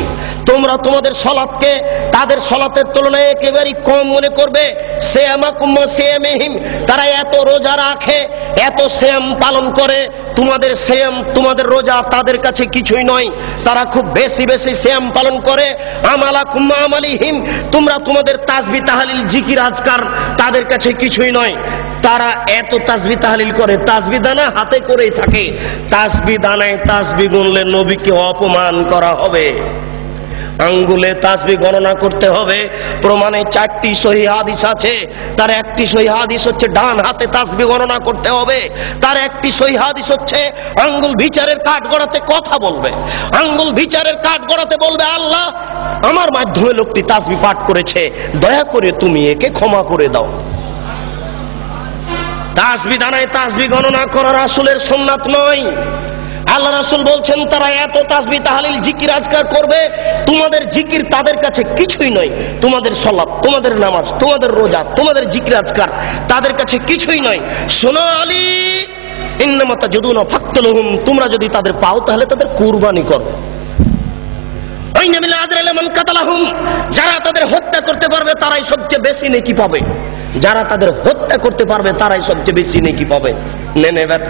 তোমরা তোমাদের সালাতকে তাদের সালাতের তুলনায় একেবারেই কম মনে করবে। সিয়ামাকুম মা সিয়ামিহিম, তারা এত রোজা রাখে, এত সিয়াম পালন করে, তোমাদের সিয়াম, তোমাদের রোজা তাদের কাছে কিছুই নয়, তারা খুব বেশি বেশি সিয়াম পালন করে। আমালাকুম মা আমালিহিম, তোমরা তোমাদের তাসবিহ তাহলিল জিকির আজকার তাদের কাছে কিছুই নয়, তারা এত তাসবিহ তাহলিল করে, তাসবিহ দানা হাতে করেই থাকে, তাসবিহ দানায় তাসবিহ গুনলে নবীকে অপমান করা হবে। আঙ্গুলে তাসবিহ গণনা করতে হবে, প্রমাণে 4টি সহিহ হাদিস আছে। তার একটি সহিহ হাদিস হচ্ছে ডান হাতে তাসবিহ গণনা করতে হবে, তার একটি সহিহ হাদিস হচ্ছে আঙ্গুল বিচারের কাঠ গড়াতে কথা বলবে, আঙ্গুল বিচারের কাঠ গড়াতে বলবে, আল্লাহ আমার মাধ্যমে লোকটি তাসবিহ পাঠ করেছে, দয়া করে তুমি একে ক্ষমা করে দাও। তাসবিহ দানায় তাসবিহ গণনা করা রাসূলের সুন্নাত নয়। আল্লাহ রাসূল বলছেন, তারা এত তাসবিহ তাহলিল জিকির আজকার করবে, তোমাদের জিকির তাদের কাছে কিছুই নয়, তোমাদের সালাত, তোমাদের নামাজ, তোমাদের রোজা, তোমাদের জিকির আজকার তাদের কাছে কিছুই নয়। শোনো আলী, ইন্নামা তাজুদুনা ফাকতুলহুম, তোমরা যদি তাদের পাও তাহলে তাদের কুরবানি করো। ওয়াইনা মিল আজরি লিমান কাতালাহুম, যারা তাদের হত্যা করতে পারবে তারাই সবচেয়ে বেশি নেকি পাবে, যারা তাদের হত্যা করতে পারবে তারাই সবচেয়ে বেশি নেকি পাবে। নেন এবার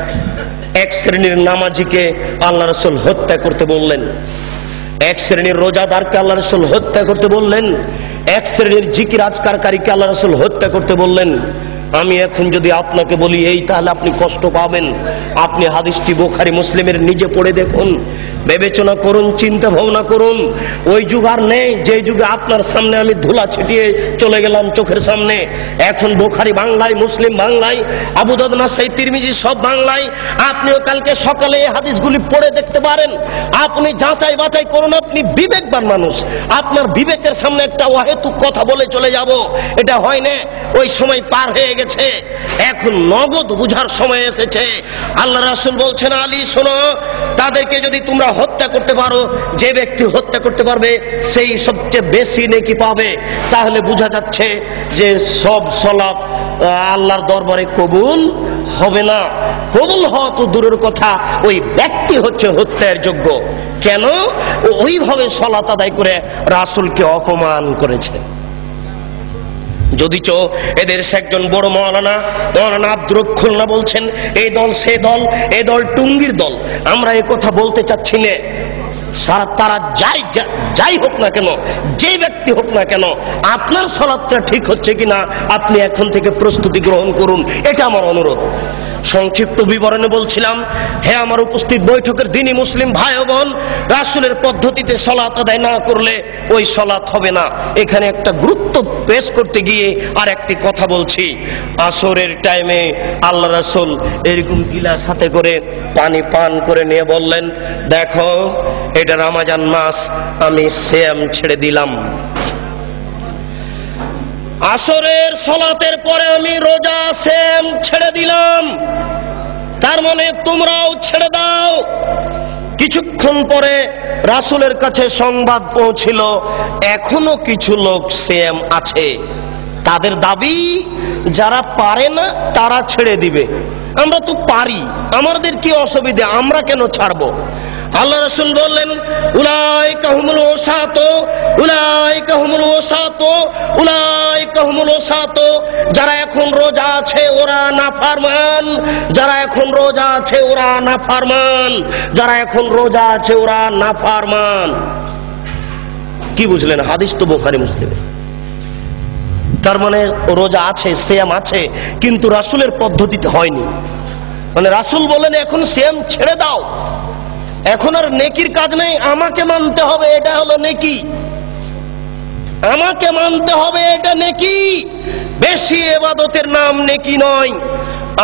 এক শ্রেণীর নামাজিকে আল্লাহ রাসূল হত্যা করতে বললেন, এক শ্রেণীর রোজাদারকে আল্লাহ রাসূল হত্যা করতে বললেন, এক শ্রেণীর জিকির আজকারকারীকে আল্লাহ রাসূল হত্যা করতে বললেন। আমি এখন যদি আপনাকে বলি এই, তাহলে আপনি কষ্ট পাবেন। আপনি হাদিসটি বুখারী মুসলিমের নিজে পড়ে দেখুন, বিবেচনা করুন, চিন্তা ভাবনা করুন। ওই যুগ আর নেই যে যুগে আপনার সামনে আমি ধুলা ছিটিয়ে চলে গেলাম চোখের সামনে। এখন বুখারী বাংলায়, মুসলিম বাংলায়, আবু দাউদ, নাসাই, তিরমিজি সব বাংলায়। আপনিও কালকে সকালে এই হাদিসগুলি পড়ে দেখতে পারেন, আপনি যাচাই বাছাই করুন। আপনি বিবেকবান মানুষ, আপনার বিবেকের সামনে একটা অহেতুক কথা বলে চলে যাব, এটা হয় না, ওই সময় পার হয়ে গেছে, এখন নগদ বুঝার সময় এসেছে। আল্লাহ রাসূল বলছেন, আলী শোনো, তাদেরকে যদি তোমরা হত্যা করতে পারো, যে ব্যক্তি হত্যা করতে পারবে সেই সবচেয়ে বেশি নেকি পাবে। তাহলে বোঝা যাচ্ছে যে সব সালাত আল্লাহর দরবারে কবুল হবে না। কবুল হওয়া তো দূরের কথা, ওই ব্যক্তি হচ্ছে হত্যার যোগ্য। কেন? ওইভাবে সালাত আদায় করে রাসূলকে অপমান করেছে। যদিচ এদের একজন বড় মৌলানা আব্দুর খুলনা বলছেন এই দল সে দল, এই দল টুঙ্গির দল। আমরা এই কথা বলতে চাচ্ছি না। তারা যাই হোক না কেন, যে ব্যক্তি হোক না কেন, আপনার সালাতটা ঠিক হচ্ছে কিনা আপনি এখন থেকে প্রস্তুতি গ্রহণ করুন, এটা আমার অনুরোধ। সংক্ষিপ্ত বিবরণে বলছিলাম, হে আমার উপস্থিত বৈঠকের দিনই মুসলিম ভাই ও বোন, রাসূলের পদ্ধতিতে সালাত আদায় না করলে ওই সালাত হবে না। এখানে একটা গুরুত্ব পেশ করতে গিয়ে আর একটি কথা বলছি। আসরের টাইমে আল্লাহ রাসূল এরকম গিলাস হাতে করে পানি পান করে নিয়ে বললেন, দেখো এটা রমজান মাস, আমি সিয়াম ছেড়ে দিলাম। আসরের সালাতের পরে আমি রোজা সিয়াম ছেড়ে দিলাম, তার মানে তোমরাও ছেড়ে দাও। কিছুক্ষণ পরে রাসূলের কাছে সংবাদ পৌঁছিল এখনো কিছু লোক সিয়াম আছে। তাদের দাবি যারা পারে না তারা ছেড়ে দিবে। আমরা তো পারি, আমাদের কি অসুবিধা, আমরা কেন ছাড়বো? আল্লাহ রাসূল বললেন, উলাইকা হুমুল ওসাতো, উলাইকা হুমুল ওসাতো, উলাইকা হুমুল ওসাতো। যারা এখন রোজা আছে ওরা নাফরমান, যারা এখন রোজা আছে ওরা নাফরমান, যারা এখন রোজা আছে ওরা নাফরমান। কি বুঝলেন? হাদিস তো বুখারী মুসলিমে। তার মানে রোজা আছে, সিয়াম আছে, কিন্তু রাসূলের পদ্ধতিতে হয়নি। মানে রাসূল বলেন এখন সিয়াম ছেড়ে দাও, এখন আর নেকির কাজ নেই, আমাকে মানতে হবে, এটা হলো নেকি, আমাকে মানতে হবে, এটা নেকি। বেশি ইবাদতের নাম নেকি নয়,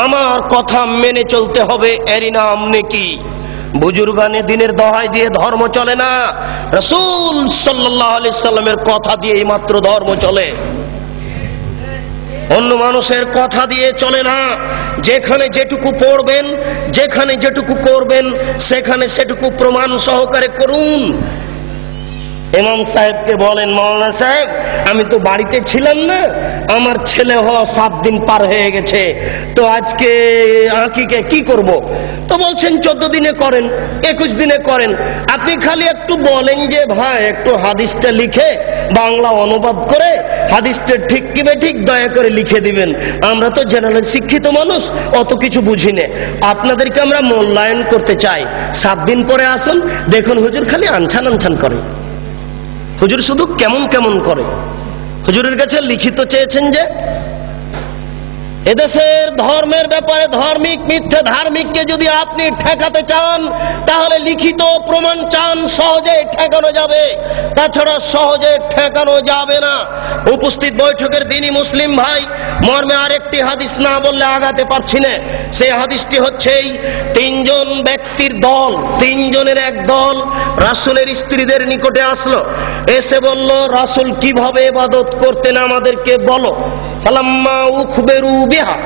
আমার কথা মেনে চলতে হবে, এরই নাম নেকি। বুজুর্গানে দিনের দোহাই দিয়ে ধর্ম চলে না, রাসূল সাল্লাল্লাহু আলাইহি সাল্লামের কথা দিয়ে মাত্র ধর্ম চলে, অন্য মানুষের কথা দিয়ে চলে না। যেখানে যেটুকু পড়বেন, যেখানে যেটুকু করবেন, সেখানে সেটুকু প্রমাণ সহকারে করুন। ইমাম সাহেবকে বলেন, মাওলানা সাহেব আমি তো বাড়িতে ছিলাম না, আমার ছেলে হওয়া 7 দিন পার হয়ে গেছে, তো আজকে আকিকে কি করব? তো বলছেন 14 দিনে করেন, 21 দিনে করেন। আপনি খালি একটু বলেন যে ভাই একটু হাদিসটা লিখে বাংলা অনুবাদ করে হাদিসটা ঠিক কি বেঠিক দয়া করে লিখে দিবেন। আমরা তো জেনারেল শিক্ষিত মানুষ, অত কিছু বুঝি না, আপনাদেরকে আমরা মূল্যায়ন করতে চাই। 7 দিন পরে আসুন, দেখুন হুজুর খালি আনছান আনছান করে, হুজুর শুধু কেমন কেমন করে। হুজুরের কাছে লিখিত চেয়েছেন যে এদেশের ধর্মের ব্যাপারে ধার্মিক মিথ্যে ধার্মিককে যদি আপনি ঠেকাতে চান তাহলে লিখিত প্রমাণ চান, সহজে ঠেকানো যাবে, তাছাড়া সহজে ঠেকানো যাবে না। উপস্থিত বৈঠকের দিনই মুসলিম ভাই, মর্মে আরেকটি হাদিস না বললে আগাতে পারছি না। সেই হাদিসটি হচ্ছে এই 3 জন ব্যক্তির দল, 3 জনের এক দল রাসূলের স্ত্রীদের নিকটে আসলো, এসে বলল রাসূল কিভাবে ইবাদত করতেন আমাদেরকে বলো। ফালাম্মা উখবিরু বিহা,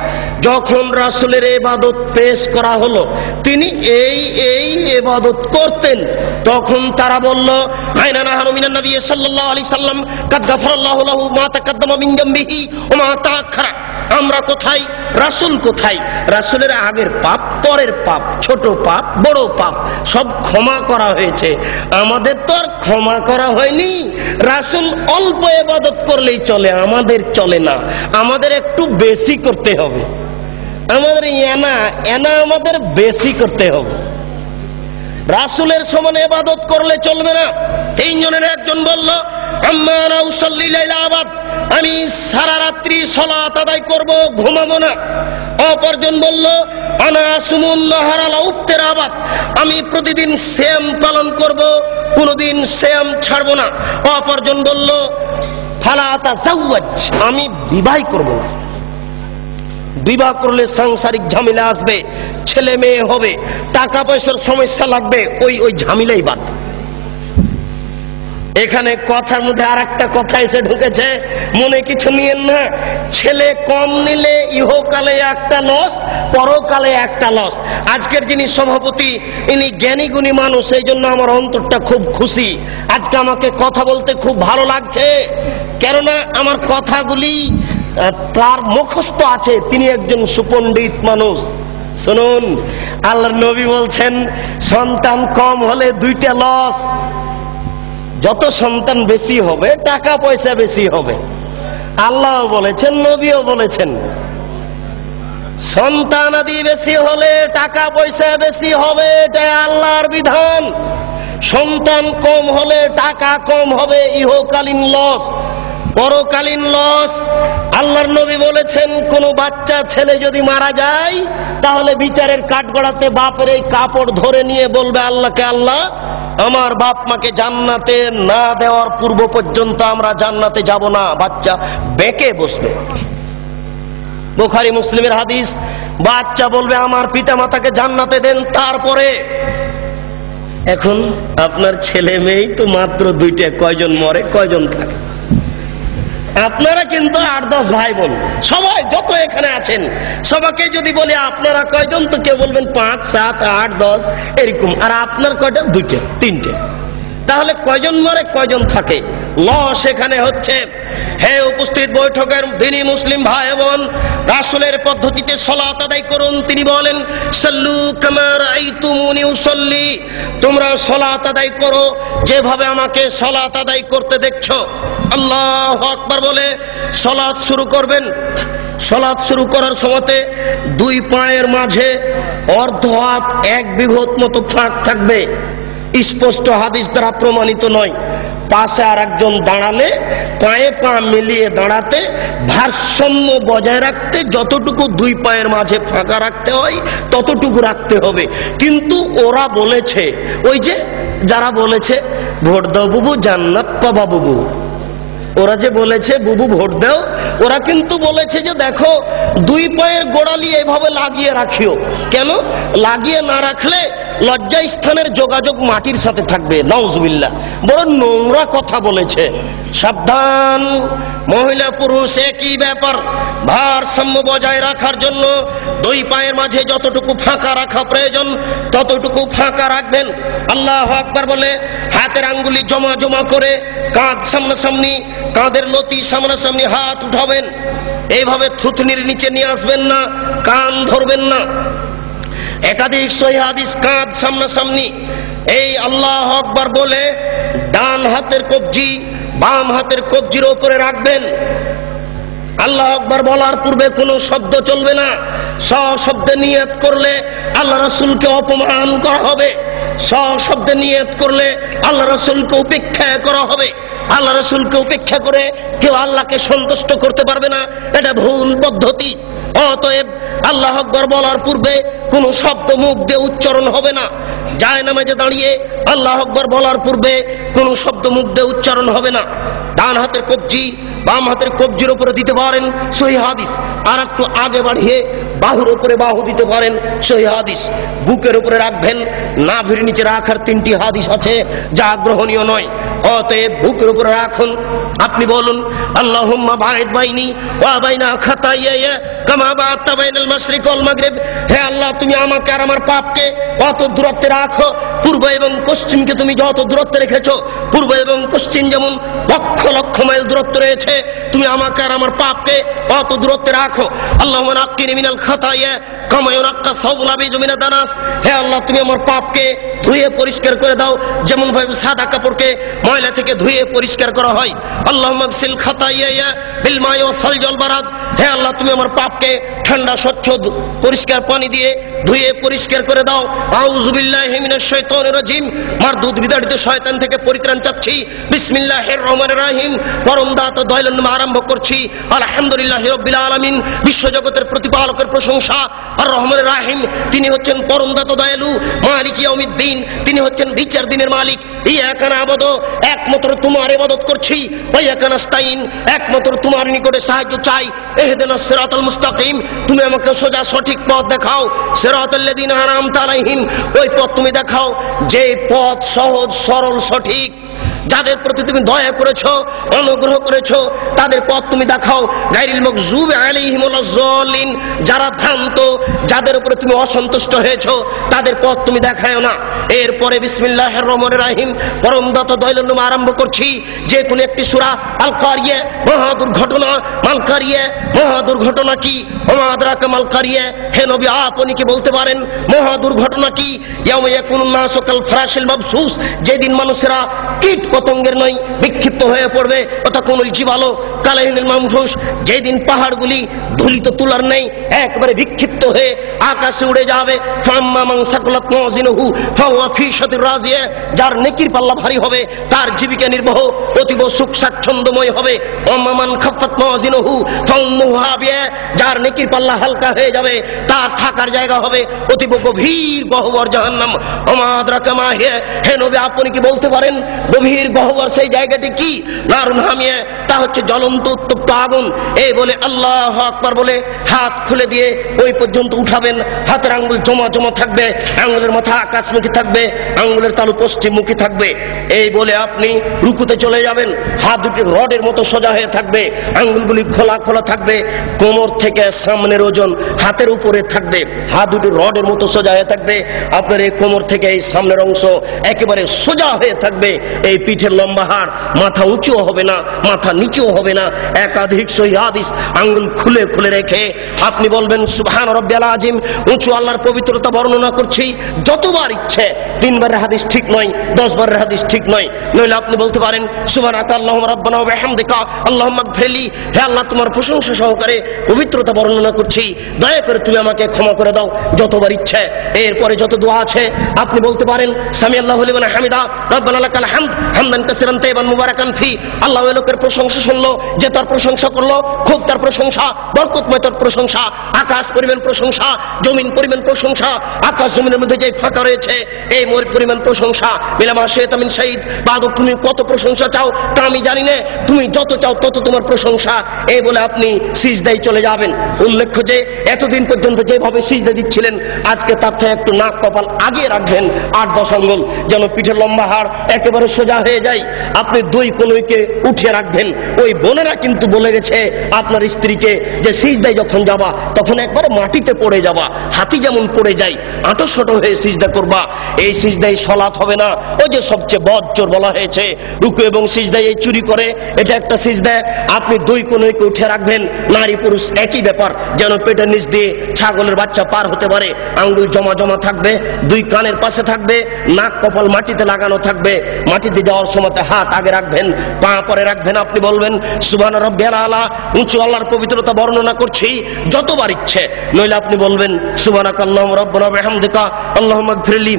যখন রাসূলের ইবাদত পেশ করা হলো তিনি এই এই ইবাদত করতেন, তখন তারা বলল আইনা নাহনু মিনান নবী সাল্লাল্লাহু আলাইহি সাল্লাম কাদ গাফারাল্লাহু লাহু মা তাকাদ্দামা মিন যামবিহি ওয়া মা তাআখারা। আমরা কোথায়, রাসূল কোথায়? রাসূলের আগের পাপ, পরের পাপ, ছোট পাপ, বড় পাপ সব ক্ষমা করা হয়েছে, আমাদের তো আর ক্ষমা করা হয়নি। রাসূল অল্প ইবাদত করলেই চলে, আমাদের চলে না, আমাদের একটু বেশি করতে হবে, আমাদের এনা আমাদের বেশি করতে হবে। রাসূলের সমান ইবাদত করলে চলবে না। 3 জনের একজন বলল আম্মা আনা উসাল্লি লাইলা আবাদ, আমি সারা রাত্রি সালাত আদায় করব, ঘুমাবো না। অপরজন বলল আনা আসুমুন নাহারা লা উফতির আবাদ, আমি প্রতিদিন সিয়াম পালন করব, কোনদিন সিয়াম ছাড়বো না। অপরজন বলল ফালা আতাজাওয়াজ, আমি বিবাহ করব না, বিবাহ করলে সাংসারিক ঝামেলা আসবে, ছেলে মেয়ে হবে, টাকা পয়সার সমস্যা লাগবে, ওই ঝামেলাই বাদ। এখানে কথার মধ্যে আর একটা কথা এসে ঢুকেছে, মনে কিছু নিয়েন না। ছেলে কম নিলে ইহকালে একটা লস, পরকালে একটা লস। আজকের যিনি সভাপতি ইনি জ্ঞানী গুণী মানুষ, এই জন্য আমার অন্তরটা খুব খুশি, আজকে আমাকে কথা বলতে খুব ভালো লাগছে, কেননা আমার কথাগুলি তার মুখস্থ আছে, তিনি একজন সুপণ্ডিত মানুষ। শুনুন, আল্লাহর নবী বলছেন সন্তান কম হলে দুইটা লস। যত সন্তান বেশি হবে টাকা পয়সা বেশি হবে। আল্লাহ বলেছেন, নবীও বলেছেন, সন্তানাদি বেশি হলে টাকা পয়সা বেশি হবে, এটা আল্লাহর বিধান। সন্তান কম হলে টাকা কম হবে, ইহকালীন লস, পরকালীন লস। আল্লাহর নবী বলেছেন, কোন বাচ্চা ছেলে যদি মারা যায় তাহলে বিচারের কাঠগড়াতে বাপের এই কাপড় ধরে নিয়ে বলবে আল্লাহকে, আল্লাহ আমার বাপ মাকে জান্নাতে না দেওয়ার পূর্ব পর্যন্ত আমরা জান্নাতে যাব না। বাচ্চা বেঁকে বসবে। বুখারী মুসলিমের হাদিস, বাচ্চা বলবে আমার পিতা মাতাকে জান্নাতে দেন তারপরে। এখন আপনার ছেলে মেয়েই তো মাত্র দুইটা, কয়জন মরে কয়জন থাকে? আপনারা কিন্তু 8-10 ভাই বোন, সবাই যত এখানে আছেন সবাইকে যদি বলি আপনারা কয়জন, তো কেউ বলবেন 5, 7, 8, 10 এরকম। আর আপনার কয়টা? 2টে 3টে। তাহলে কয়জন মরে কয়জন থাকে? লস এখানে হচ্ছে। হে উপস্থিত বৈঠকের দিনী মুসলিম ভাই বোন, রাসূলের পদ্ধতিতে সালাত আদায় করুন। তিনি বলেন, সাল্লু কামা রাআইতুমুনি উসাল্লি, তোমরা সালাত আদায় করো যেভাবে আমাকে সালাত আদায় করতে দেখছো। আল্লাহু আকবার বলে সালাত শুরু করবেন। সালাত শুরু করার সময়তে দুই পায়ের মাঝে অর্ধ হাত 1 বিঘত মতো ফাঁক থাকবে। স্পষ্ট হাদিস দ্বারা প্রমাণিত নয়। পাশে আর একজন দাঁড়ালে পায়ে পা মিলিয়ে দাঁড়াতে, ভারসাম্য বজায় রাখতে যতটুকু দুই পায়ের মাঝে ফাঁকা রাখতে হয় ততটুকু রাখতে হবে। কিন্তু ওরা বলেছে, ওই যে যারা বলেছে ভোট দাও বুবু জান্নাত পাবা বুবু, ওরা যে বলেছে বুবু ভোট দাও, ওরা কিন্তু বলেছে যে দেখো দুই পায়ের গোড়ালি এভাবে লাগিয়ে রাখিও। কেন লাগিয়ে না রাখলে লজ্জা স্থানের যোগাযোগ মাটির সাথে থাকবে। নাউজুবিল্লাহ, বড় নোংরা কথা বলেছে। সাবধান, মহিলা পুরুষ একই ব্যাপার। ভারসাম্য বজায় রাখার জন্য দুই পায়ের মাঝে যতটুকু ফাঁকা রাখা প্রয়োজন ততটুকু ফাঁকা রাখবেন। আল্লাহু আকবার বলে হাতের আঙ্গুলি জমা জমা করে কাঁধ সামনাসামনি, কাঁধের লতি সামনাসামনি হাত উঠাবেন। এইভাবে থুতনির নিচে নিয়ে আসবেন না, কান ধরবেন না। একাধিক সহিহ হাদিস, কাঁধ সামনাসামনি। এই আল্লাহু আকবার বলে ডান হাতের কবজি বাম হাতের কবজির উপরে রাখবেন। আল্লাহু আকবার বলার পূর্বে কোনো শব্দ চলবে না। সশব্দে নিয়ত করলে আল্লাহ রাসূলকে অপমান করা হবে। সশব্দে নিয়ত করলে আল্লাহ রাসূলকে উপেক্ষা করা হবে। আল্লাহ রাসূলকে উপেক্ষা করে কেউ আল্লাহকে সন্তুষ্ট করতে পারবে না, এটা ভুল পদ্ধতি। অতএব আল্লাহু আকবার বলার পূর্বে কোনো শব্দ মুখ দিয়ে উচ্চারণ হবে না। জায়নামাজে দাঁড়িয়ে আল্লাহু আকবার বলার পূর্বে কোনো শব্দ মুখ দিয়ে উচ্চারণ হবে না। ডান হাতের কবজি বাম হাতের কবজির উপরে দিতে পারেন, সহিহ হাদিস। আর একটু আগে বাড়িয়ে বাহুর উপরে বাহু দিতে পারেন, সহিহ হাদিস। বুকের উপরে রাখবেন, নাভির নিচে রাখার 3টি হাদিস আছে যা গ্রহণীয় নয়। অতএব বুকের উপরে রাখুন। আপনি বলুন, আল্লাহুম্মা বাঈদ বাইনি ওয়া বাইনা খাতায়ায়া কামা বা'আদতা বাইনাল মাশরিক ওয়াল মাগরিব। হে আল্লাহ, তুমি আমাকে আর আমার পাপকে অত দূরত্বে রাখো, পূর্ব এবং পশ্চিমকে তুমি যত দূরত্বে রেখেছো, পূর্ব এবং পশ্চিম যেমন লক্ষ লক্ষ মাইল দূরত্ব রয়েছে, তুমি আমাকে আর আমার পাপকে অত দূরত্বে রাখো। আল্লাহুম্মা নাক্কিনি মিনাল খাতায়া কামা ইউনাক্কা সাওবুল আবিযু মিনাদ দানাস। হে আল্লাহ, তুমি আমার পাপকে ধুয়ে পরিষ্কার করে দাও যেমন ভাবে সাদা কাপড়কে ময়লা থেকে ধুয়ে পরিষ্কার করা হয়। আল্লাহুম্মা গসিল খাতায়া বিল মাই ওয়াস সালজি ওয়াল বারাদ। হে আল্লাহ, তুমি আমার পাপকে ঠান্ডা স্বচ্ছ পরিষ্কার পানি দিয়ে ধুয়ে পরিষ্কার করে দাও। আউযু বিল্লাহি মিনাশ শাইতানির রাজিম। মারদুদ বিতাড়িত শয়তান থেকে পরিত্রাণ চাচ্ছি। বিসমিল্লাহির রহমানির রহিম। পরম দাতা দয়ালুর নামে আরম্ভ করছি। আলহামদুলিল্লাহি রাব্বিল আলামিন। বিশ্বজগতের প্রতিপালকের প্রশংসা। আর রহমানির রহিম, তিনি হচ্ছেন পরম দাতা দয়ালু। মালিক ইয়াউমিদ্দিন, তিনি হচ্ছেন বিচার দিনের মালিক। ইয়াকা না'বুদু, একমাত্র তোমার ইবাদত করছি। ওয়া ইয়াকা নাস্তাইন, একমাত্র তোমার নিকটে সাহায্য চাই। ইহদিনাস সিরাতাল মুস্তাকিম, তুমি আমাকে সোজা সঠিক পথ দেখাও। সিরাতাল্লাযিনা আন'আমতা আলাইহিম, ওই পথ তুমি দেখাও যে পথ সহজ সরল সঠিক। যাদের প্রতি তুমি দয়া করেছো, অনুগ্রহ করেছো, তাদের পথ তুমি দেখাও। গায়রিল মাগযুবি আলাইহিমুল যালিন, যারা ভ্রান্ত, যাদের উপরে তুমি অসন্তুষ্ট হয়েছো, তাদের পথ তুমি দেখায়ও না। এরপরে বিসমিল্লাহির রহমানির রহিম, পরম দাতা দয়ালু নামে আরম্ভ করছি। যে কোনো একটি সূরা, আল কারিয়া, মহা দুর্ঘটনা, মাল কারিয়া, মহা দুর্ঘটনা কি? ওমা আদরাকা মাল কারিয়া, হে নবী আপনি কি বলতে পারেন মহা দুর্ঘটনা কি? ইয়াউমা ইয়াকুনুন নাসু কাল ফারাশিল মাবসুস, যেদিন মানুষেরা কীট পতঙ্গের নয় বিক্ষিপ্ত হয়ে পড়বে। ওয়াতাকুনুল জিবালু কালাইহিল মানফুস, যেদিন পাহাড়গুলি ধুলিত তুলার নেই একবারে বিক্ষিপ্ত হয়ে আকাশে উড়ে যাবে। ফাম্মা মান সাকুলাত মাওয়াজিনুহু ফাহুয়া ফি শাতির রাজিয়া, যার নেকির পাল্লা ভারী হবে তার জীবিকা নির্বাহ অতীব সুখ স্বাচ্ছন্দ্যময় হবে। ওয়াম্মা মান খাফফাত মাওয়াজিনুহু ফাউম্মুহু হাবিয়া, যার নেকির পাল্লা হালকা হয়ে যাবে তার থাকার জায়গা হবে অতীব গভীর গহ্বর জাহান্নাম। ওমা আদরাকা মা হিয়া, হে নবী আপনি কি বলতে পারেন গভীর গহ্বর সেই জায়গাটি কি? নারুন হামিয়া, তা হচ্ছে জ্বলন্ত উত্তপ্ত আগুন। এই বলে আল্লাহু আকবার বলে হাত খুলে দিয়ে ওই পর্যন্ত উঠাবেন। হাতের আঙ্গুল জমা জমা থাকবে, আঙ্গুলের মাথা আকাশমুখী থাকবে, আঙ্গুলের তালু পশ্চিমমুখী থাকবে। এই বলে আপনি রুকুতে চলে যাবেন। হাত দুটি রডের মতো সোজা হয়ে থাকবে, আঙ্গুলগুলি খোলা খোলা থাকবে, কোমর থেকে সামনের ওজন হাতের উপরে থাকবে। হাত দুটি রডের মতো সোজা হয়ে থাকবে, আপনার এই কোমর থেকে এই সামনের অংশ একেবারে সোজা হয়ে থাকবে। এই পিঠের লম্বা হাড়, মাথা উঁচুও হবে না, মাথা নিচুও হবে না। একাধিক সহিহ হাদিস আঙ্গুল খুলে খুলে রেখে আপনি বলবেন সুবহান রাব্বিয়াল আযীম। উঁচু আল্লাহর পবিত্রতা বর্ণনা করছি যতবার ইচ্ছে। 3 বারের হাদিস ঠিক নয়, 10 বারের হাদিস ঠিক নয়। নইলে আপনি বলতে পারেন সুবহানাকা আল্লাহুম্মা রাব্বানা ওয়া বিহামদিকা আল্লাহুম্মা গফিরলি, হে আল্লাহ তোমার প্রশংসা সহকারে পবিত্রতা বর্ণনা করছি, দয়া করে তুমি আমাকে ক্ষমা করে দাও যতবার ইচ্ছে। এরপরে যত দোয়া আছে আপনি বলতে পারেন সামি আল্লাহু লিমান হামিদা রব্বানা লাকাল হামদ হামদান কাসিরান তাইয়িবান মুবারাকান ফি। আল্লাহ ওই লোকের প্রশংসা শুনলো যে তার প্রশংসা করলো, খুব তার প্রশংসা, বরকতময় তার প্রশংসা, আকাশ পরিমাণ প্রশংসা, জমিন পরিমাণ প্রশংসা, আকাশ জমিনের মধ্যে যে ফাঁকা রয়েছে এই পরিমাণ প্রশংসা। মিলামা শাইতা মিন শাইদ, বাদক তুমি কত প্রশংসা চাও তা আমি জানি না, তুমি যত চাও তত তোমার প্রশংসা। এই বলে আপনি সিজদায় চলে যাবেন। উল্লেখ্য যে এতদিন পর্যন্ত যেভাবে সিজদা দিচ্ছিলেন আজকে তার থেকে একটু নাক কপাল আগে রাখবেন 8-10 আঙ্গুল, যেন পিঠের লম্বা হাড় একেবারে সোজা হয়ে যায়। আপনি 2 কনুইকে উঠিয়ে রাখবেন। ওই বোনেরা কিন্তু বলে গেছে আপনার স্ত্রীকে যে সিজদায় যখন যাবা তখন একবারে মাটিতে পড়ে যাবা, হাতি যেমন পড়ে যায় আঁটো হয়ে সিজদা করবা। এই সিজদায় সালাত হবে না। ওই যে সবচেয়ে বজ্জর বলা হয়েছে রুকু এবং সিজদায় এই চুরি করে, এটা একটা সিজদা। আপনি 2 কনুইকে উঠে রাখবেন, নারী পুরুষ একই ব্যাপার, যেন পেটের নিচ দিয়ে ছাগলের বাচ্চা পার হতে পারে। আঙ্গুল জমা জমা থাকবে, 2 কানের পাশে থাকবে, নাক কপাল মাটিতে লাগানো থাকবে। মাটিতে যাওয়ার সময় হাত আগে রাখবেন, পা পরে রাখবেন। আপনি বলবেন সুবহান রাব্বিয়াল আলা, উঁচু আল্লাহর পবিত্রতা বর্ণনা করছি যতবার ইচ্ছে। নইলে আপনি বলবেন সুবহানাকা আল্লাহুম্মা রাব্বানা ওয়া বিহামদিকা আল্লাহুম্মা গফিরলি।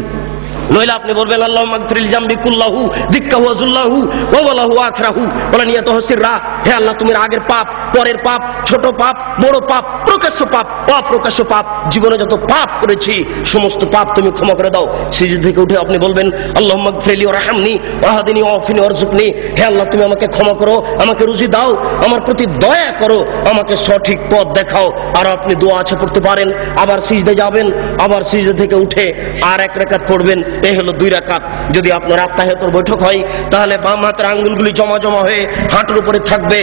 নইলে আপনি বলবেন আল্লাহুম্মা গফিরলি জামবি কুল্লাহু দিক্কাহু ওয়া যুল্লাহু ওয়া ওয়ালাহু আখরাহু ওয়া নিয়াতুহু সিররা। হে আল্লাহ তুমি আগের পাপ, পরের পাপ, ছোট পাপ, বড় পাপ, প্রকাশ্য পাপ, অপ্রকাশ্য পাপ, জীবনে যত পাপ করেছি সমস্ত পাপ তুমি ক্ষমা করে দাও। সিজদা থেকে উঠে আপনি বলবেন আল্লাহুম্মা গফিরলি ওয়ারহামনি ওয়াহদিনি ওয়াফিনি ওয়ারযুকনি। হে আল্লাহ তুমি আমাকে ক্ষমা করো, আমাকে রুজি দাও, আমার প্রতি দয়া করো, আমাকে সঠিক পথ দেখাও। আর আপনি দোয়া আছে পড়তে পারেন। আবার সিজদায় যাবেন, আবার সিজদা থেকে উঠে আর 1 রাকাত পড়বেন। এই হলো 2 রাকাত। যদি আপনার আত্মাহিয়াতুর বৈঠক হয় তাহলে বাম হাতের আঙ্গুলগুলি জমা জমা হয়ে হাঁটুর উপরে থাকবে,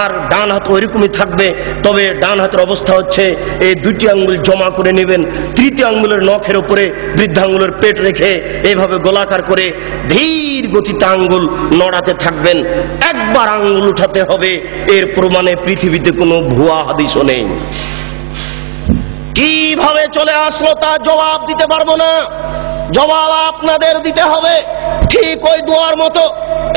আর ডান হাত ওইরকমই থাকবে। তবে ডান হাতের অবস্থা হচ্ছে এই 2টি আঙ্গুল জমা করে নেবেন, 3টি আঙ্গুলের নখের উপরে বৃদ্ধাঙ্গুলের পেট রেখে এইভাবে গোলাকার করে ধীর গতিতে আঙ্গুল নড়াতে থাকবেন। একবার আঙ্গুল উঠাতে হবে, এর প্রমাণে পৃথিবীতে কোনো ভুয়া হাদিসও নেই। কিভাবে চলে আসলো তা জবাব দিতে পারবো না, জবাব আপনাদের দিতে হবে। ঠিক ওই দোয়ার মতো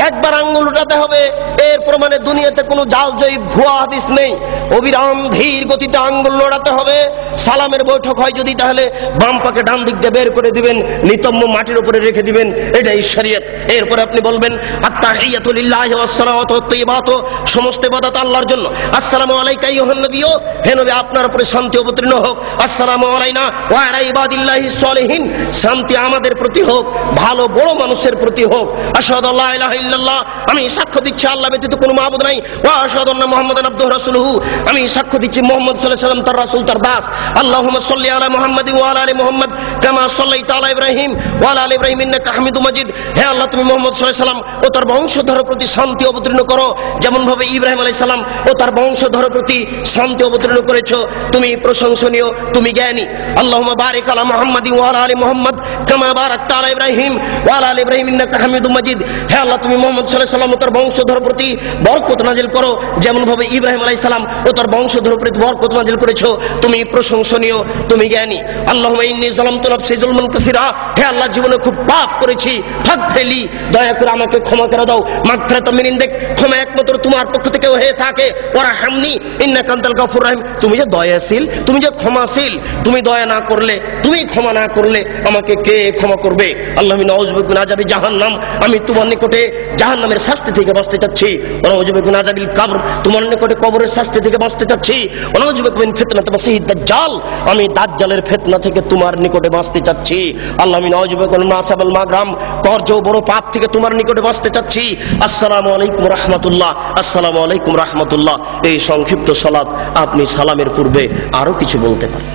একবার আঙ্গুল উঠাতে হবে, এর প্রমাণে দুনিয়াতে কোনো জালজয়ী ভুয়া হাদিস নেই। অবিরাম ধীর গতিতে আঙ্গুল নড়াতে হবে। সালামের বৈঠক হয় যদি তাহলে বাম পাকে ডান দিক দিয়ে বের করে দিবেন, নিতম্ব মাটির উপরে রেখে দিবেন, এটাই শরীয়ত। এরপরে আপনি বলবেন আত্তাহিয়াতু লিল্লাহি ওয়াস সালাওয়াতু ওয়াত তাইয়্যিবাতু, সমস্ত ইবাদত আল্লাহর জন্য। আসসালামু আলাইকা আইয়ুহান নবিয়্যু, হে নবী আপনার উপরে শান্তি অবতীর্ণ হোক। আসসালামু আলাইনা ওয়া আলা ইবাদিল্লাহিস সলিহিন, শান্তি আমাদের প্রতি হোক, ভালো বড় মানুষের প্রতি হোক। আশহাদু আল্লা ইলাহা ইল্লাল্লাহ, আমি সাক্ষ্য দিচ্ছি আল্লাহ ব্যতীত কোনো মাবুদ নাই। ওয়া আশহাদু আন্না মুহাম্মাদান আবদুহু রাসূলুহু, আমি সাক্ষ্য দিচ্ছি মুহাম্মদ সাল্লাল্লাহু আলাইহি ওয়াসাল্লাম তার রাসূল, তার দাস। আল্লাহুম্মা সাল্লি আলা মুহাম্মাদিন ওয়া আলা আলি মুহাম্মাদ কামা সাল্লাইতা আলা ইব্রাহিম ওয়া আলা আলি ইব্রাহিম ইন্নাকা হামিদুম মাজিদ। হে আল্লাহ, তুমি মুহাম্মদ সাল্লাল্লাহু আলাইহি ওয়াসাল্লাম ও তার বংশধরের প্রতি শান্তি অবতীর্ণ করো, যেমন ভাবে ইব্রাহিম আলাইহিস সালাম ও তার বংশধরের প্রতি শান্তি অবতীর্ণ করেছো। তুমি প্রশংসনীয়, তুমি জ্ঞানী। আল্লাহুম্মা বারিক আলা মুহাম্মাদিন ওয়া আলা আলি মুহাম্মাদ কামা বারাকতা আলা ইব্রাহিম ওয়া আলা আলি ইব্রাহিম ইন্নাকা হামিদুম মাজিদ। হে আল্লাহ, তুমি মুহাম্মদ সাল্লাল্লাহু আলাইহি ওয়াসাল্লাম ও তার বংশধরের প্রতি বরকত নাজিল করো, যেমন ভাবে ইব্রাহিম আলাইহিস সালাম ও তার বংশধরের প্রতি বরকত নাজিল করেছো। তুমি প্রশংসনীয়, তুমি জ্ঞানী। আল্লাহুম্মা ইন্নী যালামতু নাফসি যুলমান কাসীরা। হে আল্লাহ, জীবনে খুব পাপ করেছি, ফাগফিরলি, দয়া করে আমাকে ক্ষমা করে দাও। মাগফিরাতাম মিন ইনদিক, ক্ষমা একমাত্র তোমার পক্ষ থেকে হয়ে থাকে। ওয়ারহামনি ইন্নাকা আনতাল গাফুর রাহিম, তুমি যে দয়াশীল, তুমি যে ক্ষমাশীল, তুমি দয়া না করলে, তুমি ক্ষমা না করলে আমাকে কে ক্ষমা করবে? আল্লাহ নাউযু বিকা মিন আযাবি জাহান্নাম, আমি তোমার নিকটে জাহান্নামের শাস্তি থেকে বাঁচতে চাচ্ছি। ওয়া নাউযু বিকা মিন আযাবিল কবর, তোমার নিকটে কবরের শাস্তি থেকে বাঁচতে চাচ্ছি। ওয়া নাউযু বিকা মিন ফিতনাতিল মাসিহিদ দাজ্জাল, আমি দাজ্জালের ফিতনা থেকে তোমার নিকটে বাঁচতে চাচ্ছি। আল্লাহ নাউযু বিকা মিন আসাবাল মাগরাম, কর্জ বড় পাপ থেকে তোমার নিকটে বাঁচতে চাচ্ছি। আসসালামু আলাইকুম রাহমাতুল্লাহ, আসসালামু আলাইকুম রাহমাতুল্লাহ। এই সংক্ষিপ্ত সালাত আপনি সালামের পূর্বে আরো কিছু বলতে পারেন।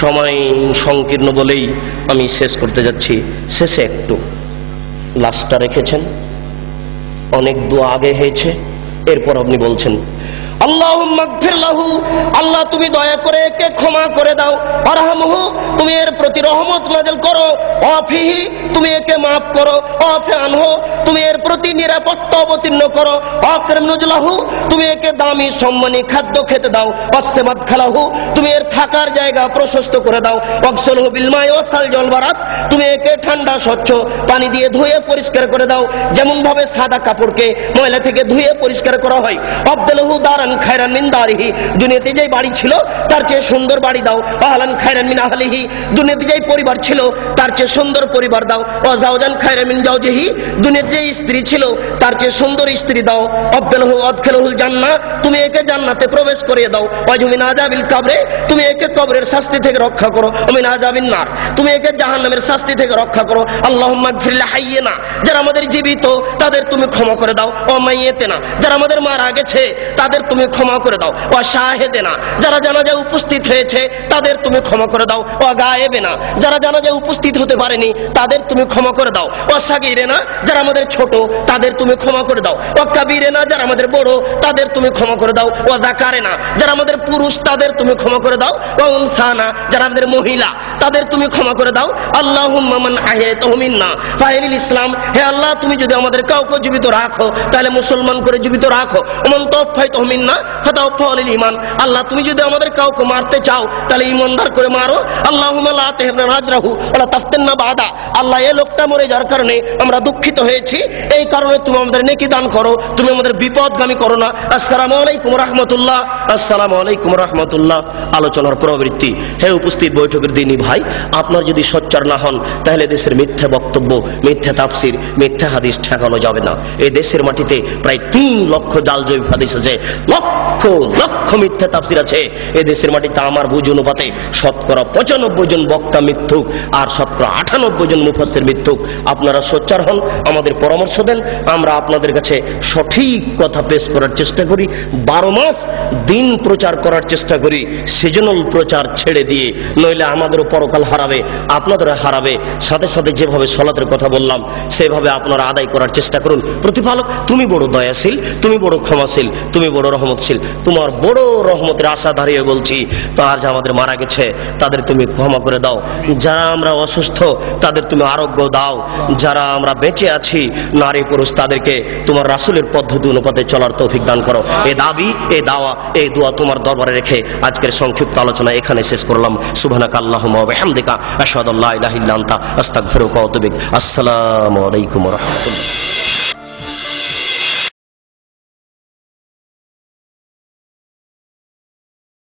সময় সংকীর্ণ বলেই আমি শেষ করতে যাচ্ছি। শেষে একটু লাস্টটা রেখেছেন, অনেক দোয়া আগে হয়েছে, এরপর আপনি বলছেন আল্লাহুম্মা গফির লাহু, আল্লাহ তুমি দয়া করে একে ক্ষমা করে দাও। আরহামহু, তুমি এর প্রতি রহমত নাযিল করো। ওয়াফিহি, তুমি একে মাফ করো। ওয়াফি আনহু, তুমি এর প্রতি নিরাপত্তা অবতীর্ণ করো। আকরিম নুজলাহু, তুমি একে দামি সম্মানী খাদ্য খেতে দাও। ওয়াসসামাদ খালাহু, তুমি এর থাকার জায়গা প্রশস্ত করে দাও। ওয়াগসলহু বিল মাই ওয়াসাল জল বারাত, তুমি একে ঠান্ডা স্বচ্ছ পানি দিয়ে ধুয়ে পরিষ্কার করে দাও, যেমন ভাবে সাদা কাপড়কে ময়লা থেকে ধুয়ে পরিষ্কার করা হয়। আবদালহু দারান খায়রান মিন দারিহি, দুনিয়াতে যে বাড়ি ছিল তার চেয়ে সুন্দর বাড়ি দাও। আহলান খায়রান মিন আহলিহি, দুনিয়াতে যে পরিবার ছিল তার চেয়ে সুন্দর পরিবার দাও। ওয়া জাওজান খায়রান মিন জাওজিহি, দুনিয়াতে যে স্ত্রী ছিল তার চেয়ে সুন্দর স্ত্রী দাও। আবদালহু আদখিলহুল জান্নাহ, তুমি একে জান্নাতে প্রবেশ করিয়ে দাও। ওয়াজু মিন আযাবিল কবরে, তুমি একে কবরের শাস্তি থেকে রক্ষা করো। ওয়া মিন আযাবিন নার, তুমি একে জাহান্নামের শাস্তি থেকে রক্ষা করো। আল্লাহুম্মা গফির লিহাইয়িনা, যারা আমাদের জীবিত তাদের তুমি ক্ষমা করে দাও। ওয়া মাইয়িতিনা, যারা আমাদের মারা গেছে তাদের তুমি ক্ষমা করে দাও। ওয়া শাহিদিনা, যারা জানাজায় উপস্থিত হয়েছে তাদের তুমি ক্ষমা করে দাও। ওয়া গায়েবিনা, যারা জানাজায় উপস্থিত হতে পারেনি তাদের তুমি ক্ষমা করে দাও। ওয়া সাগীরিনা, যারা আমাদের ছোট তাদের তুমি ক্ষমা করে দাও। ওয়া কাবীরিনা, যারা আমাদের বড় তাদের তুমি ক্ষমা করে দাও। ওয়া যাকারিনা, যারা আমাদের পুরুষ তাদের তুমি ক্ষমা করে দাও। ওয়া উনসানা, যারা আমাদের মহিলা তাদের তুমি ক্ষমা করে দাও। আল্লাহুম্মা মান আহয়াতাহু মিন্না ফাহিল ইসলাম, হে আল্লাহ তুমি যদি আমাদের কাউকে জীবিত রাখো তাহলে মুসলমান করে জীবিত রাখো। ওমান তাওফাইতাহু মিন্না ফাতাওফাহু লিল ঈমান, আল্লাহ তুমি যদি আমাদের কাউকে মারতে চাও তাহলে ঈমানদার করে মারো। আল্লাহুম্মা লা তাহরিমনা আজরাহু ওয়া লা তাফতিননা বাদা, আল্লাহ এই লোকটা মরে যাওয়ার কারণে আমরা দুঃখিত হয়েছি, এই কারণে তুমি আমাদের নেকি দান করো, তুমি আমাদের বিপদগামী করো না। আসসালামু আলাইকুম রাহমাতুল্লাহ, আসসালামু আলাইকুম রাহমাতুল্লাহ। আলোচনার প্রবৃত্তি। হে উপস্থিত বৈঠকের দিনী ভাই, আপনার যদি সোচ্চার না হন তাহলে দেশের মিথ্যা বক্তব্য, মিথ্যা তাফসির, মিথ্যা হাদিস ঠেকানো যাবে না। এই দেশের মাটিতে প্রায় 3 লক্ষ জালজয়ী হাদিস আছে, লক্ষ লক্ষ মিথ্যা তাফসির আছে। এই দেশের মাটিতে আমার বুঝ অনুপাতে শতকরা 95 জন বক্তা মিথ্যুক আর শতকরা 98 জন মুফাসসির মিথ্যুক। আপনারা সোচ্চার হন, আমাদের পরামর্শ দেন, আমরা আপনাদের কাছে সঠিক কথা পেশ করার চেষ্টা করি। 12 মাস দিন প্রচার করার চেষ্টা করি, সিজনাল প্রচার ছেড়ে দিয়ে, নইলে আমাদেরও পরকাল হারাবে, আপনাদেরও হারাবে। সাথে সাথে যেভাবে সলাতের কথা বললাম সেভাবে আপনারা আদায় করার চেষ্টা করুন। প্রতিপালক তুমি বড় দয়াশীল, তুমি বড় ক্ষমাশীল, তুমি বড় রহমতশীল, তোমার বড় রহমতের আশা দাঁড়িয়ে বলছি, তো আজ আমাদের মারা গেছে তাদের তুমি ক্ষমা করে দাও। যারা আমরা অসুস্থ তাদের তুমি আরোগ্য দাও। যারা আমরা বেঁচে আছি নারী পুরুষ তাদেরকে তোমার রাসূলের পদ্ধতি অনুপাতে চলার তৌফিক দান করো। এই দাবি, এই দাওয়া, এই দোয়া তোমার দরবারে রেখে আজকের সংক্ষিপ্ত আলোচনা এখানে শেষ করলাম। সুবহানাকা আল্লাহুম্মা ওয়া বিহামদিকা আশহাদু আল্লা ইলাহা ইল্লা আনতা আস্তাগফিরুকা ওয়া আতুবু ইলাইক। আসসালামু আলাইকুম ওয়া রাহমাতুল্লাহ।